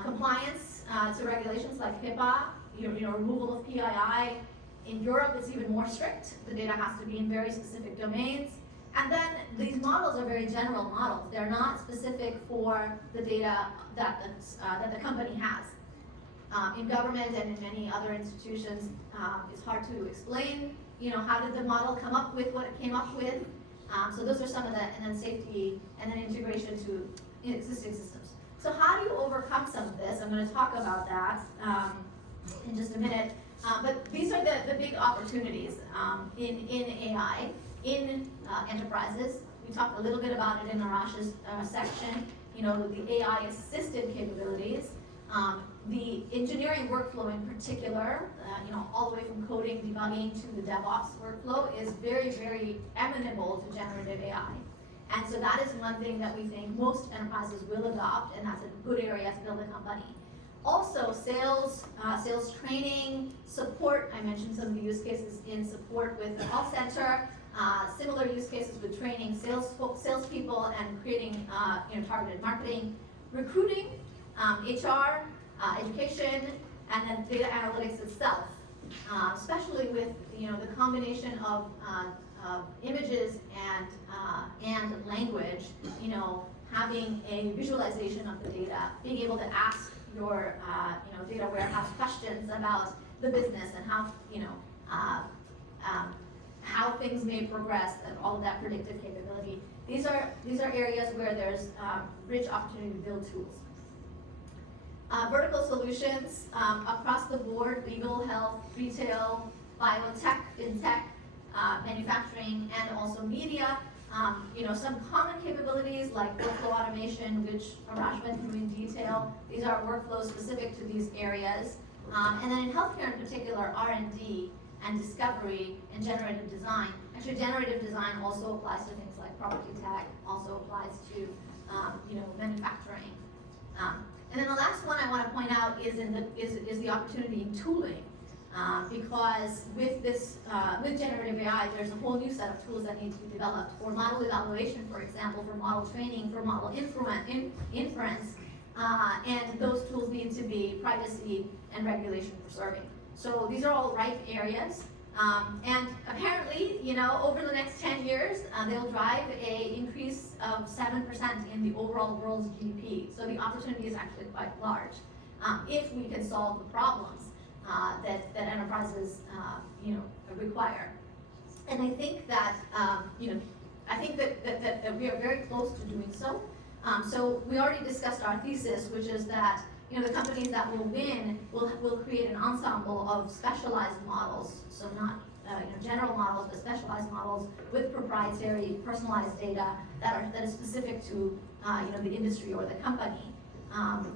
compliance to regulations like HIPAA, removal of PII. In Europe, it's even more strict. The data has to be in very specific domains. And then these models are very general models. They're not specific for the data that the company has. In government and in many other institutions, it's hard to explain, how did the model come up with what it came up with. So those are some of the, and then safety, and then integration to existing systems. So how do you overcome some of this? I'm going to talk about that in just a minute. But these are the big opportunities in AI, in enterprises. We talked a little bit about it in Arash's section, the AI-assisted capabilities. The engineering workflow in particular, all the way from coding, debugging to the DevOps workflow is very, very amenable to generative AI. And so that is one thing that we think most enterprises will adopt, and that's a good area to build a company. Also, sales training, support. I mentioned some of the use cases in support with the call center. Similar use cases with training salespeople and creating targeted marketing, recruiting, HR, education, and then data analytics itself. Especially with the combination of images and language. Having a visualization of the data, being able to ask your data warehouse questions about the business and how things may progress, and all of that predictive capability. These are areas where there's rich opportunity to build tools. Vertical solutions across the board: legal, health, retail, biotech, fintech, manufacturing, and also media. Some common capabilities like workflow automation, which Arash went through in detail. These are workflows specific to these areas. And then in healthcare in particular, R&D and discovery and generative design. Actually, generative design also applies to things like property tag, also applies to manufacturing. And then the last one I want to point out is the opportunity in tooling. Because with generative AI, there's a whole new set of tools that need to be developed for model evaluation, for example, for model training, for model inference, and those tools need to be privacy and regulation preserving. So these are all ripe areas, and apparently, over the next 10 years, they'll drive an increase of 7% in the overall world's GDP. So the opportunity is actually quite large if we can solve the problems that enterprises require. And I think that that we are very close to doing so. So we already discussed our thesis, which is that the companies that will win will create an ensemble of specialized models. So not general models, but specialized models with proprietary, personalized data that is specific to the industry or the company,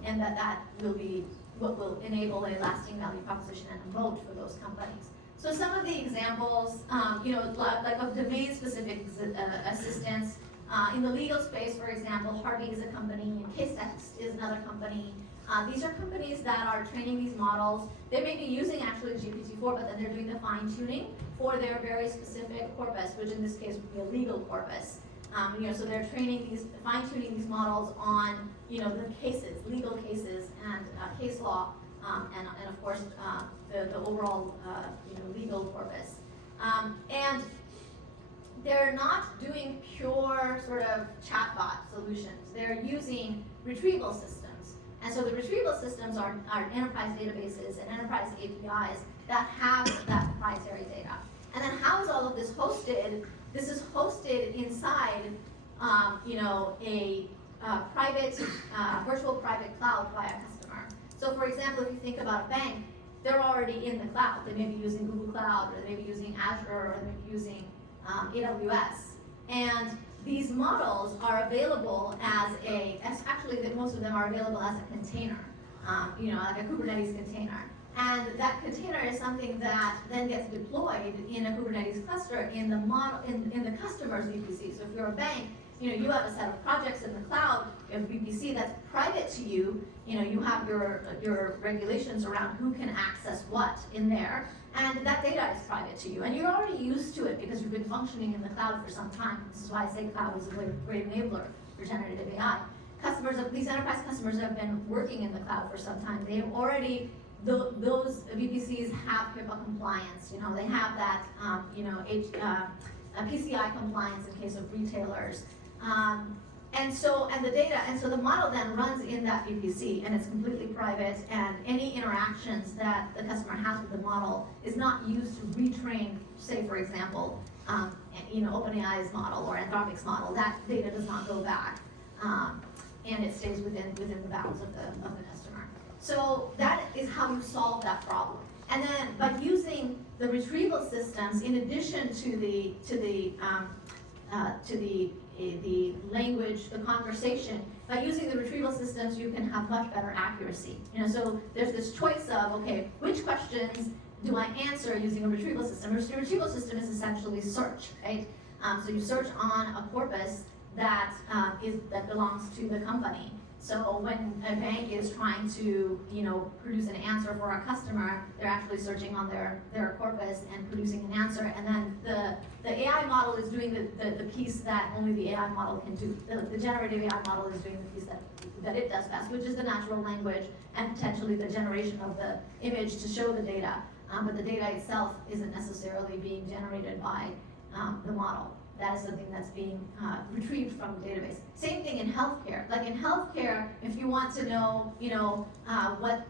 and that will be what will enable a lasting value proposition and a moat for those companies. So some of the examples, like of domain-specific assistance. In the legal space, for example, Harvey is a company, and CaseText is another company. These are companies that are training these models. They may be using actually GPT-4, but then they're doing the fine-tuning for their very specific corpus, which in this case would be a legal corpus. So they're fine-tuning these models on the cases, legal cases, and case law, and of course the overall legal corpus. And they're not doing pure sort of chatbot solutions. They're using retrieval systems. And so the retrieval systems are enterprise databases and enterprise APIs that have that proprietary data. And then how is all of this hosted? This is hosted inside virtual private cloud by a customer. So for example, if you think about a bank, they're already in the cloud. They may be using Google Cloud, or they may be using Azure, or they may be using AWS. And these models are available most of them are available as a container, like a Kubernetes container. And that container is something that then gets deployed in a Kubernetes cluster in the customer's VPC. So if you're a bank, you have a set of projects in the cloud, you have VPC that's private to you. You have your regulations around who can access what in there, and that data is private to you. And you're already used to it because you've been functioning in the cloud for some time. This is why I say cloud is a great enabler for generative AI. These enterprise customers have been working in the cloud for some time. They have already, those VPCs have HIPAA compliance. They have that, PCI compliance in case of retailers. And so the model then runs in that VPC, and it's completely private, and any interactions that the customer has with the model is not used to retrain, say for example, OpenAI's model or Anthropic's model. That data does not go back, and it stays within the bounds of the customer. So that is how you solve that problem. And then by using the retrieval systems, in addition to the language, the conversation, by using the retrieval systems, you can have much better accuracy. So there's this choice of, okay, which questions do I answer using a retrieval system? A retrieval system is essentially search, right? So you search on a corpus that belongs to the company. So when a bank is trying to, produce an answer for a customer, they're actually searching on their corpus and producing an answer, and then the AI model is doing the piece that only the AI model can do. The generative AI model is doing the piece that it does best, which is the natural language and potentially the generation of the image to show the data, but the data itself isn't necessarily being generated by the model. That is something that's being retrieved from the database. Same thing in healthcare. Like in healthcare, if you want to know, what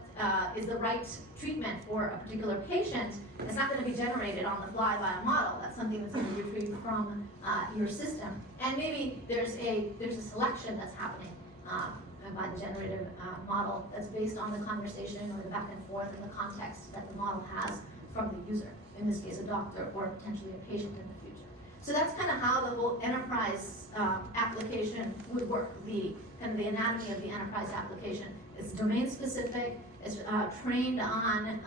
is the right treatment for a particular patient, it's not going to be generated on the fly by a model. That's something that's going to be retrieved from your system. And maybe there's a selection that's happening by the generative model that's based on the conversation or the back and forth and the context that the model has from the user. In this case, a doctor or potentially a patient in the future. So that's kind of how the whole enterprise application would work. The anatomy of the enterprise application. It's domain specific. It's trained on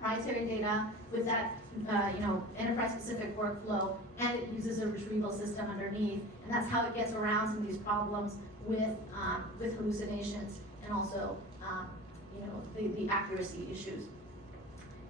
proprietary data with that enterprise specific workflow, and it uses a retrieval system underneath. And that's how it gets around some of these problems with hallucinations and also the accuracy issues.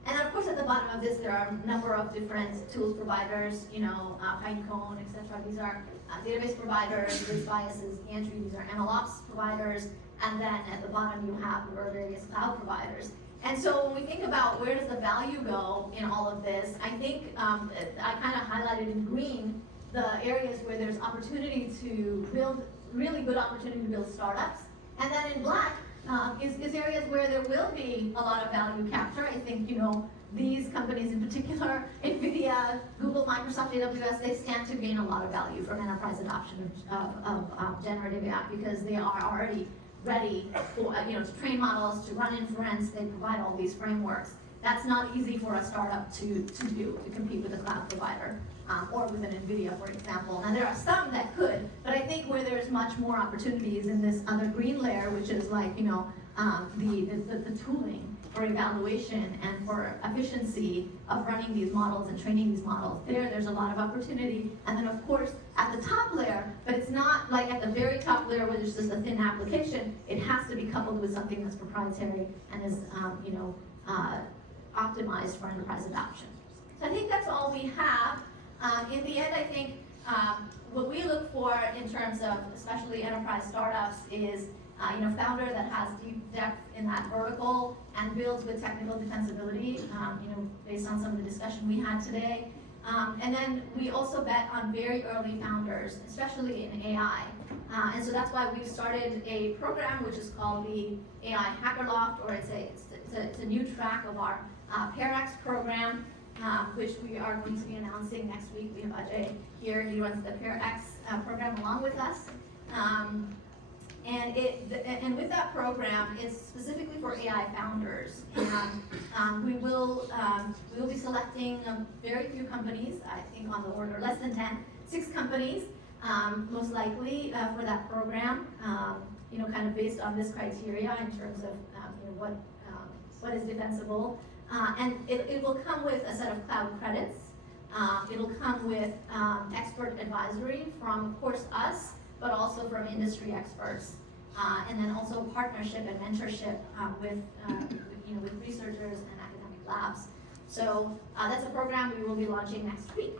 And of course, at the bottom of this, there are a number of different tools providers, Pinecone, etc. These are database providers, race biases, gantry. These are MLOps providers. And then at the bottom, you have your various cloud providers. And so when we think about where does the value go in all of this, I think I kind of highlighted in green the areas where there's opportunity to build, really good opportunity to build startups. And then in black, is areas where there will be a lot of value capture. I think, these companies in particular, NVIDIA, Google, Microsoft, AWS, they stand to gain a lot of value from enterprise adoption of generative AI because they are already ready for, to train models, to run inference. They provide all these frameworks. That's not easy for a startup to do, to compete with a cloud provider. Or with an NVIDIA, for example. Now there are some that could, but I think where there's much more opportunities in this other green layer, which is like, the tooling for evaluation and for efficiency of running these models and training these models. There's a lot of opportunity. And then of course, at the top layer, but it's not like at the very top layer where there's just a thin application, it has to be coupled with something that's proprietary and is, optimized for enterprise adoption. So I think that's all we have. In the end, I think what we look for in terms of especially enterprise startups is founder that has deep depth in that vertical and builds with technical defensibility, based on some of the discussion we had today. And then we also bet on very early founders, especially in AI. And so that's why we've started a program which is called the AI Hacker Loft, or it's a new track of our Pear program. Which we are going to be announcing next week. We have Ajay here. He runs the Pear program along with us. And with that program, it's specifically for AI founders. And we will be selecting very few companies, I think on the order less than 10, 6 companies, most likely for that program. Kind of based on this criteria in terms of what is defensible. And it will come with a set of cloud credits. It'll come with expert advisory from, of course, us, but also from industry experts. And then also partnership and mentorship with researchers and academic labs. So that's a program we will be launching next week.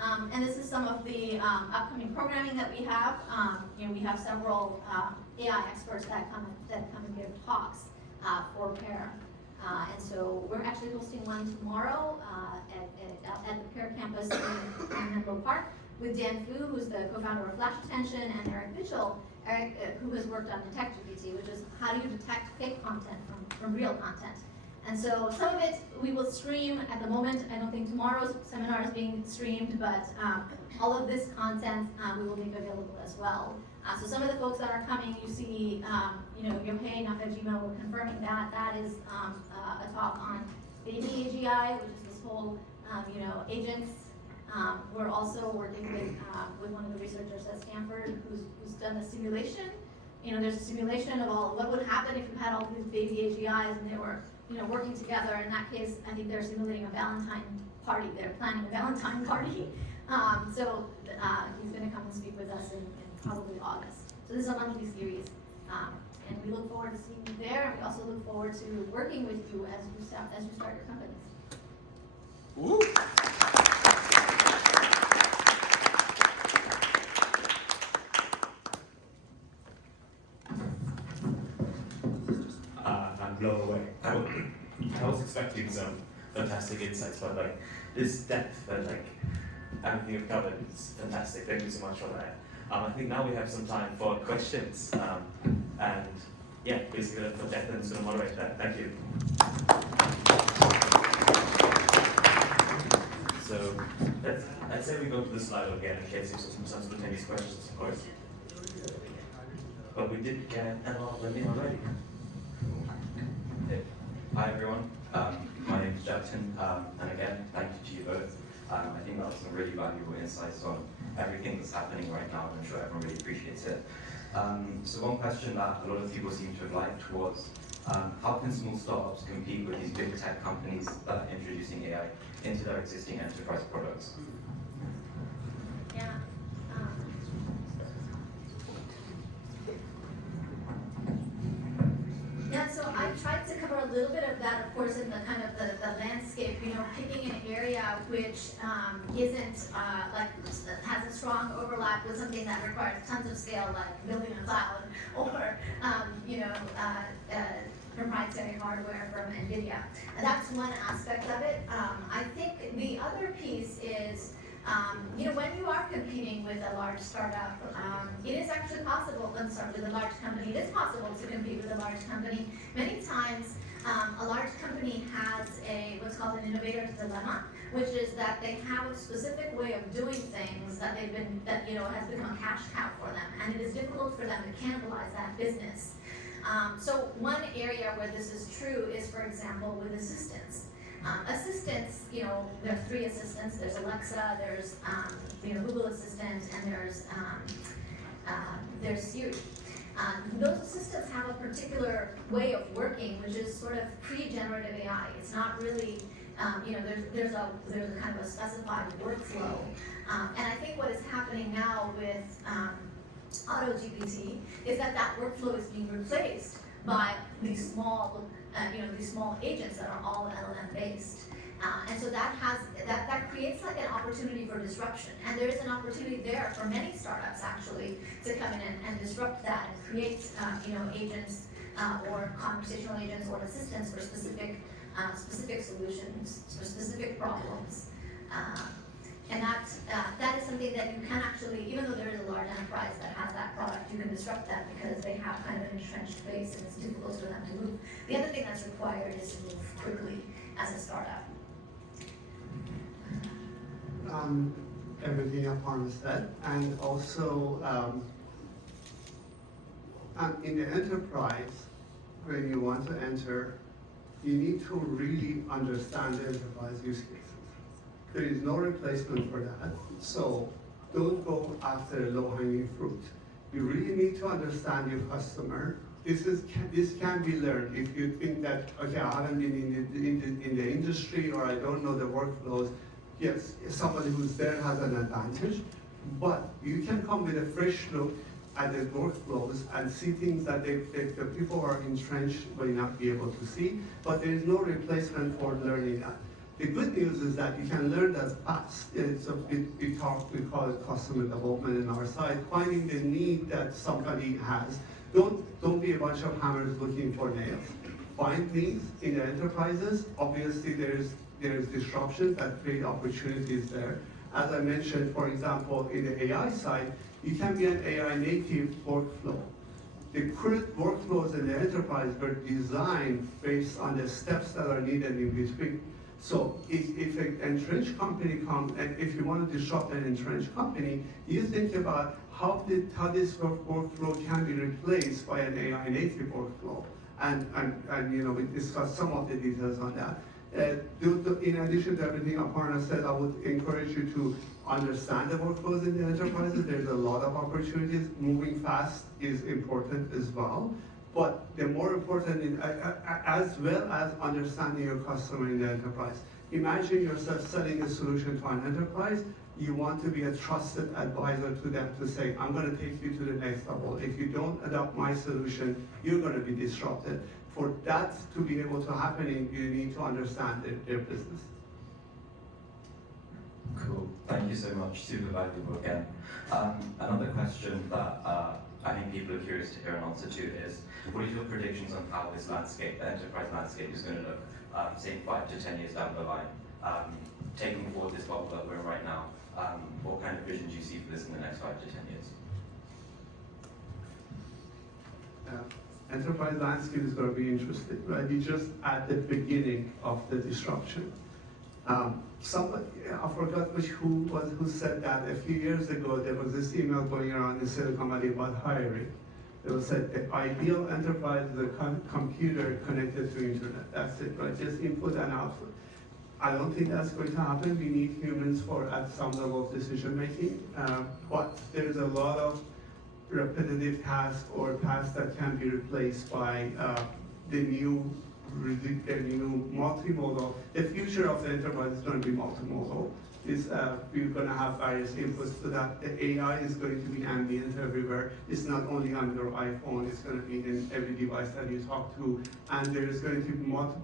And this is some of the upcoming programming that we have. We have several AI experts that come and give talks for Pear. And so we're actually hosting one tomorrow at the Pear campus in Menlo Park with Dan Fu, who's the co-founder of Flash Attention, and Eric Mitchell, who has worked on Detect GPT, which is how do you detect fake content from real content. And so some of it we will stream at the moment. I don't think tomorrow's seminar is being streamed, but all of this content we will make available as well. So some of the folks that are coming, you see, Yohei Nakajima, we're confirming that. That is a talk on baby AGI, which is this whole, agents. We're also working with one of the researchers at Stanford who's done a simulation. There's a simulation of all what would happen if you had all these baby AGIs and they were working together. In that case, I think they're simulating a Valentine party. They're planning a Valentine party. So he's going to come and speak with us in probably August. So this is a monthly series. And we look forward to seeing you there. And we also look forward to working with you as you start your companies. Woo. I'm blown away. I was expecting some fantastic insights, but this depth and everything you've covered is fantastic. Thank you so much for that. I think now we have some time for questions, and yeah, basically for Declan's going to moderate that. Thank you. So let's say we go to the slide again in case there's some spontaneous questions, of course. But we did get a lot of them already. Hi everyone, my name is Jackson, and again, thank you to you both. I think that was some really valuable insights on everything that's happening right now, and I'm sure everyone really appreciates it. So one question that a lot of people seem to have liked was, how can small startups compete with these big tech companies that are introducing AI into their existing enterprise products? Yeah. Yeah, so I tried to cover a little bit of that, of course, in the kind of the landscape, picking an area which isn't has a strong overlap with something that requires tons of scale, like building a cloud, or proprietary hardware from NVIDIA. And that's one aspect of it. I think the other piece is, when you are competing with a large startup, it is actually possible, with a large company, it is possible to compete with a large company. Many times, a large company has what's called an innovator's dilemma, which is that they have a specific way of doing things that has become a cash cow for them, and it is difficult for them to cannibalize that business. So one area where this is true is, for example, with assistants. Assistants, there are 3 assistants. There's Alexa, there's Google Assistant, and there's Siri. Those assistants have a particular way of working, which is sort of pre-generative AI. It's not really, there's a kind of a specified workflow. And I think what is happening now with AutoGPT is that workflow is being replaced by these small agents that are all LLM based. And so that creates an opportunity for disruption. And there is an opportunity there for many startups actually to come in and disrupt that and create agents or conversational agents or assistants for specific solutions, for specific problems. And that is something that you can actually, even though there is a large enterprise that has that product, you can disrupt that because they have kind of an entrenched base and it's difficult for them to move. The other thing that's required is to move quickly as a startup. Everything Aparna said, and also And in the enterprise, when you want to enter, you need to really understand the enterprise use cases. There is no replacement for that, so don't go after low-hanging fruit. You really need to understand your customer. This can be learned. If you think that, okay, I haven't been in the industry or I don't know the workflows, yes, somebody who's there has an advantage, but you can come with a fresh look at the workflows and see things that the people who are entrenched may not be able to see, but there is no replacement for learning that. The good news is that you can learn that fast. We call it customer development in our side, finding the need that somebody has. Don't be a bunch of hammers looking for nails. Find needs in the enterprises. Obviously, there's disruptions that create opportunities there. As I mentioned, for example, in the AI side, you can be an AI native workflow. The current workflows in the enterprise were designed based on the steps that are needed in between. So if an entrenched company comes, and if you want to disrupt an entrenched company, you think about how this workflow can be replaced by an AI native workflow. And we discussed some of the details on that. In addition to everything Aparna said, I would encourage you to understand the workflows in the enterprises. There's a lot of opportunities. Moving fast is important as well. But the more important, as well as understanding your customer in the enterprise. Imagine yourself selling a solution to an enterprise. You want to be a trusted advisor to them to say, I'm going to take you to the next level. If you don't adopt my solution, you're going to be disrupted. For that to be able to happen, you need to understand their business. Cool. Thank you so much. Super valuable again. Another question that I think people are curious to hear an answer to is, what are your predictions on how this landscape, the enterprise landscape, is going to look, say 5 to 10 years down the line? Taking forward this bubble that we're in right now, what kind of vision do you see for this in the next 5 to 10 years? Enterprise landscape is going to be interesting, right? You're just at the beginning of the disruption. Somebody, I forgot who said that a few years ago. There was this email going around in Silicon Valley about hiring. It was said the ideal enterprise is a computer connected to internet. That's it, right? Just input and output. I don't think that's going to happen. We need humans at some level of decision making, but there's a lot of repetitive tasks or tasks that can be replaced by the new multimodal. The future of the enterprise is going to be multimodal. We're going to have various inputs to that. The AI is going to be ambient everywhere. It's not only on your iPhone, it's going to be in every device that you talk to. And there's going to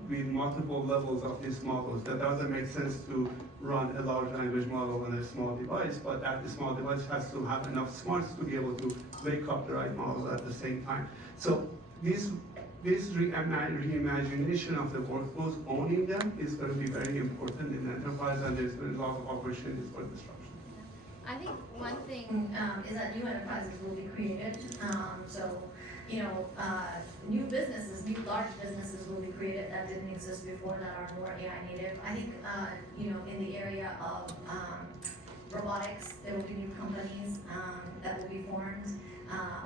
be multiple levels of these models. That doesn't make sense to run a large language model on a small device, but that small device has to have enough smarts to be able to wake up the right models at the same time. So this reimagination of the workflows, owning them, is going to be very important in enterprise, and there's a lot of opportunities for disruption. I think one thing is that new enterprises will be created. New businesses, new large businesses will be created that didn't exist before that are more AI native. I think, in the area of robotics, there will be new companies that will be formed.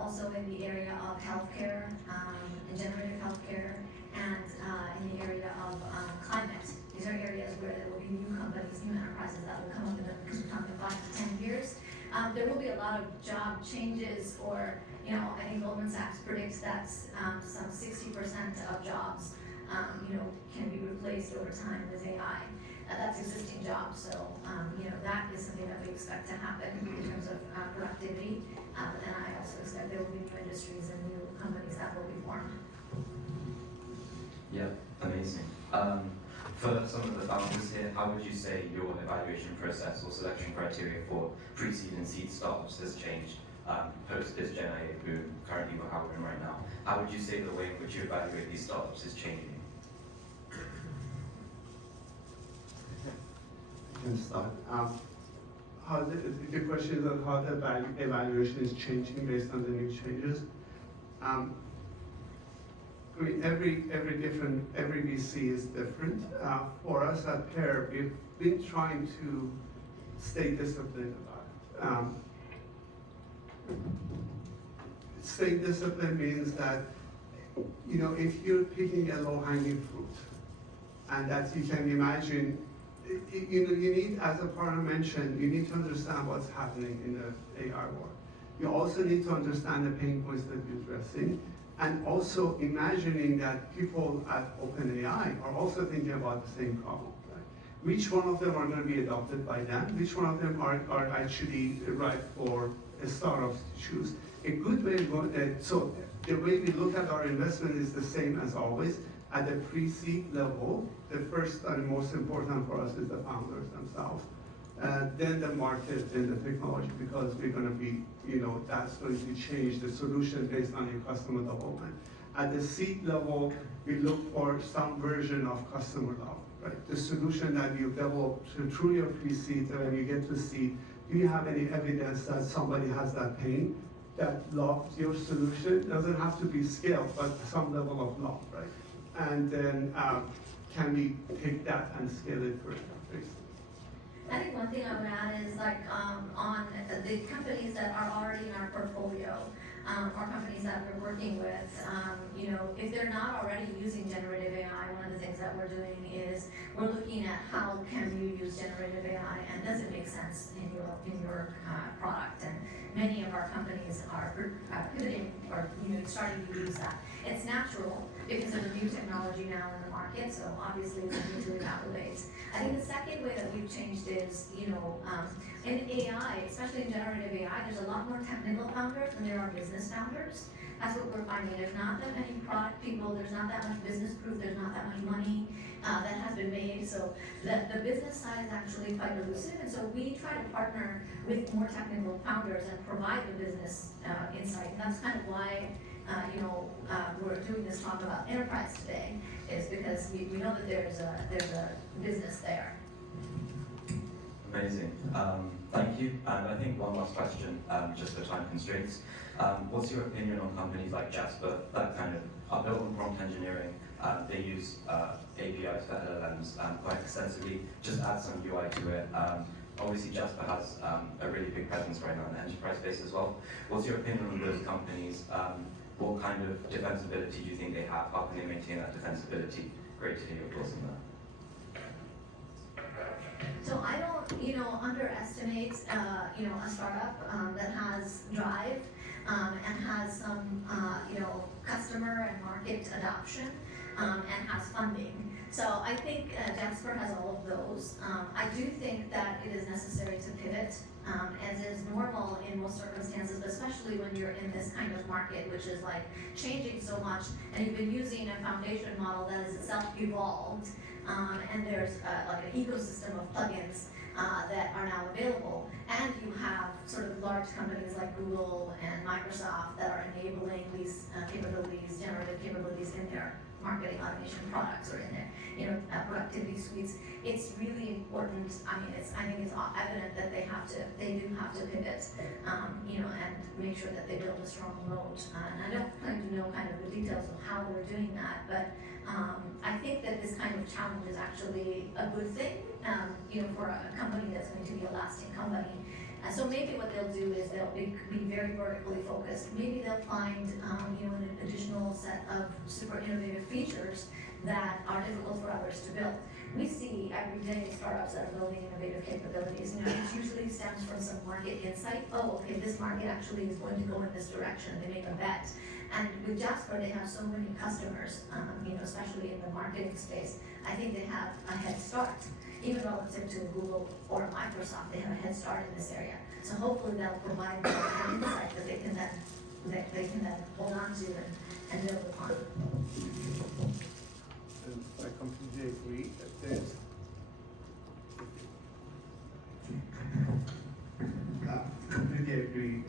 Also in the area of healthcare, generative healthcare, and in the area of climate. These are areas where there will be new companies, new enterprises that will come up in the coming 5 to 10 years. There will be a lot of job changes, or I think Goldman Sachs predicts that some 60% of jobs, can be replaced over time with AI. That's existing jobs, so that is something that we expect to happen in terms of productivity. And I also expect there will be new industries and new companies that will be formed. Yeah, amazing. For some of the founders here, how would you say your evaluation process or selection criteria for pre-seed and seed startups has changed post this Gen AI boom currently we're having right now? How would you say the way in which you evaluate these startups is changing? I can start. The question is on how the evaluation is changing based on the new changes. Every VC is different. For us at Pear, we've been trying to stay disciplined about it. staying disciplined means that, if you're picking a low-hanging fruit, and that you can imagine, you need, as a partner mentioned, you need to understand what's happening in the AI world. You also need to understand the pain points that you're addressing, and also imagining that people at OpenAI are also thinking about the same problem. Right? Which one of them are going to be adopted by them? Which one of them are actually right for startups to choose? A good way to go, so the way we look at our investment is the same as always. At the pre-seed level, the first and most important for us is the founders themselves. Then the market, then the technology, because we're going to be, that's going to change the solution based on your customer development. At the seed level, we look for some version of customer love, right? The solution that you develop through your pre-seed, when you get to seed, do you have any evidence that somebody has that pain, that loves your solution? It doesn't have to be scaled, but some level of love, right? And then can we take that and scale it further, basically? I think one thing I would add is on the companies that are already in our portfolio, or companies that we're working with, if they're not already using generative AI, one of the things that we're doing is we're looking at how can you use generative AI and does it make sense in your product. And many of our companies are pivoting or starting to use that. It's natural because there's a new technology now in the market, so obviously it's something to evaluate. I think the second way that we've changed is, in AI, especially in generative AI, there's a lot more technical founders than there are business founders. That's what we're finding. There's not that many product people, there's not that much business proof, there's not that much money that has been made. So the business side is actually quite elusive, and so we try to partner with more technical founders and provide the business insight. And that's kind of why we're doing this talk about enterprise today, is because we know that there's a business there. Amazing. Thank you. And I think one last question, just for time constraints. What's your opinion on companies like Jasper that kind of are built on prompt engineering? They use APIs for LLMs quite extensively. Just add some UI to it. Obviously, Jasper has a really big presence right now in the enterprise space as well. What's your opinion on those companies? What kind of defensibility do you think they have? How can they maintain that defensibility? Great to hear your thoughts on that. So I don't, underestimate, a startup that has drive and has some, customer and market adoption and has funding. So I think Jasper has all of those. I do think that it is necessary to pivot, as is normal in most circumstances, but especially when you're in this kind of market, which is like changing so much, and you've been using a foundation model that is itself evolved, and there's like an ecosystem of plugins that are now available, and you have sort of large companies like Google and Microsoft that are enabling these capabilities, generative capabilities in their marketing automation products or in their productivity suites. It's really important. I think it's evident that they do have to pivot, and make sure that they build a strong moat. And I don't claim to know kind of the details of how they're doing that, but I think that this kind of challenge is actually a good thing, for a company that's going to be a lasting company. So maybe what they'll do is they'll be very vertically focused. Maybe they'll find, an additional set of super innovative features that are difficult for others to build. We see every day startups that are building innovative capabilities. It usually stems from some market insight. Oh, okay, this market actually is going to go in this direction. They make a bet. And with Jasper, they have so many customers, especially in the marketing space. I think they have a head start. Even relative to Google or Microsoft, they have a head start in this area. So hopefully they'll provide an insight that they can then hold on to and build upon. And I completely agree that there's completely agree.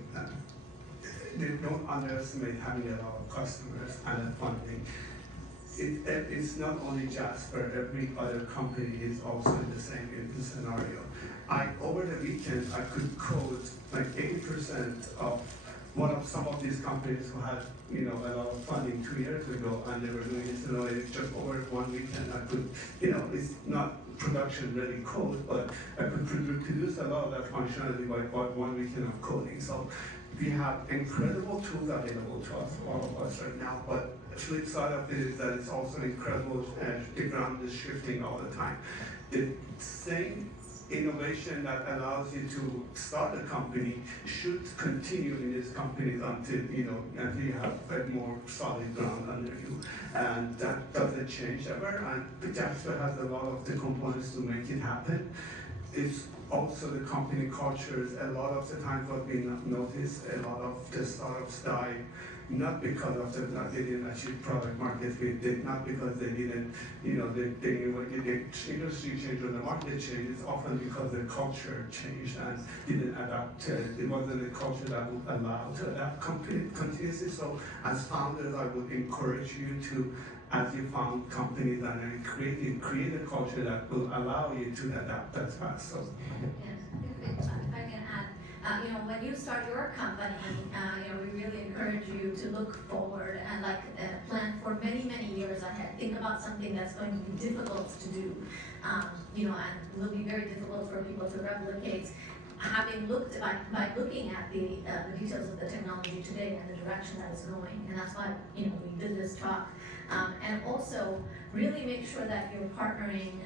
They don't underestimate having a lot of customers and funding. It's not only Jasper, every other company is also in the same scenario. Over the weekend, I could code like 80% of some of these companies who had a lot of funding 2 years ago, and they were doing it. It's just over one weekend. I could, it's not production ready code, but I could produce a lot of that functionality by one weekend of coding. So we have incredible tools available to us, all of us right now, but the flip side of it is that it's also incredible, the ground is shifting all the time. The same innovation that allows you to start a company should continue in these companies until until you have a more solid ground under you, and that doesn't change ever. And Jasper has a lot of the components to make it happen. It's also the company cultures. A lot of the times, what we notice, a lot of the startups die not because of they didn't achieve product market fit, not because they didn't, the industry changed or the market changed. It's often because the culture changed and didn't adapt. It wasn't a culture that would allow to adapt continuously. So as founders, I would encourage you to, as you found companies and create a culture that will allow you to adapt that fast. So. Yes, if I can add, when you start your company, we really encourage you to look forward and plan for many, many years ahead. Think about something that's going to be difficult to do, and will be very difficult for people to replicate. Having looked by looking at the details of the technology today and the direction that it's going, and that's why we did this talk, and also really make sure that you're partnering,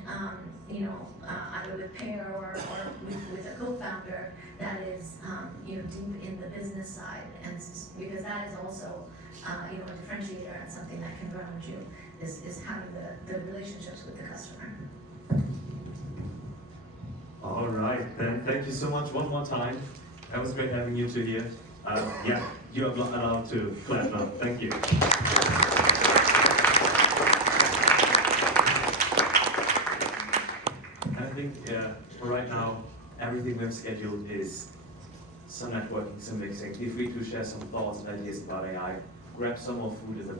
either with Pear or with a co-founder that is deep in the business side, and because that is also a differentiator and something that can ground you is having the relationships with the customer. All right, then thank you so much one more time. That was great having you two here. Yeah, you are not allowed to clap now. Thank you. I think for right now, everything we have scheduled is some networking, some mixing. Feel free to share some thoughts and ideas about AI. Grab some more food at the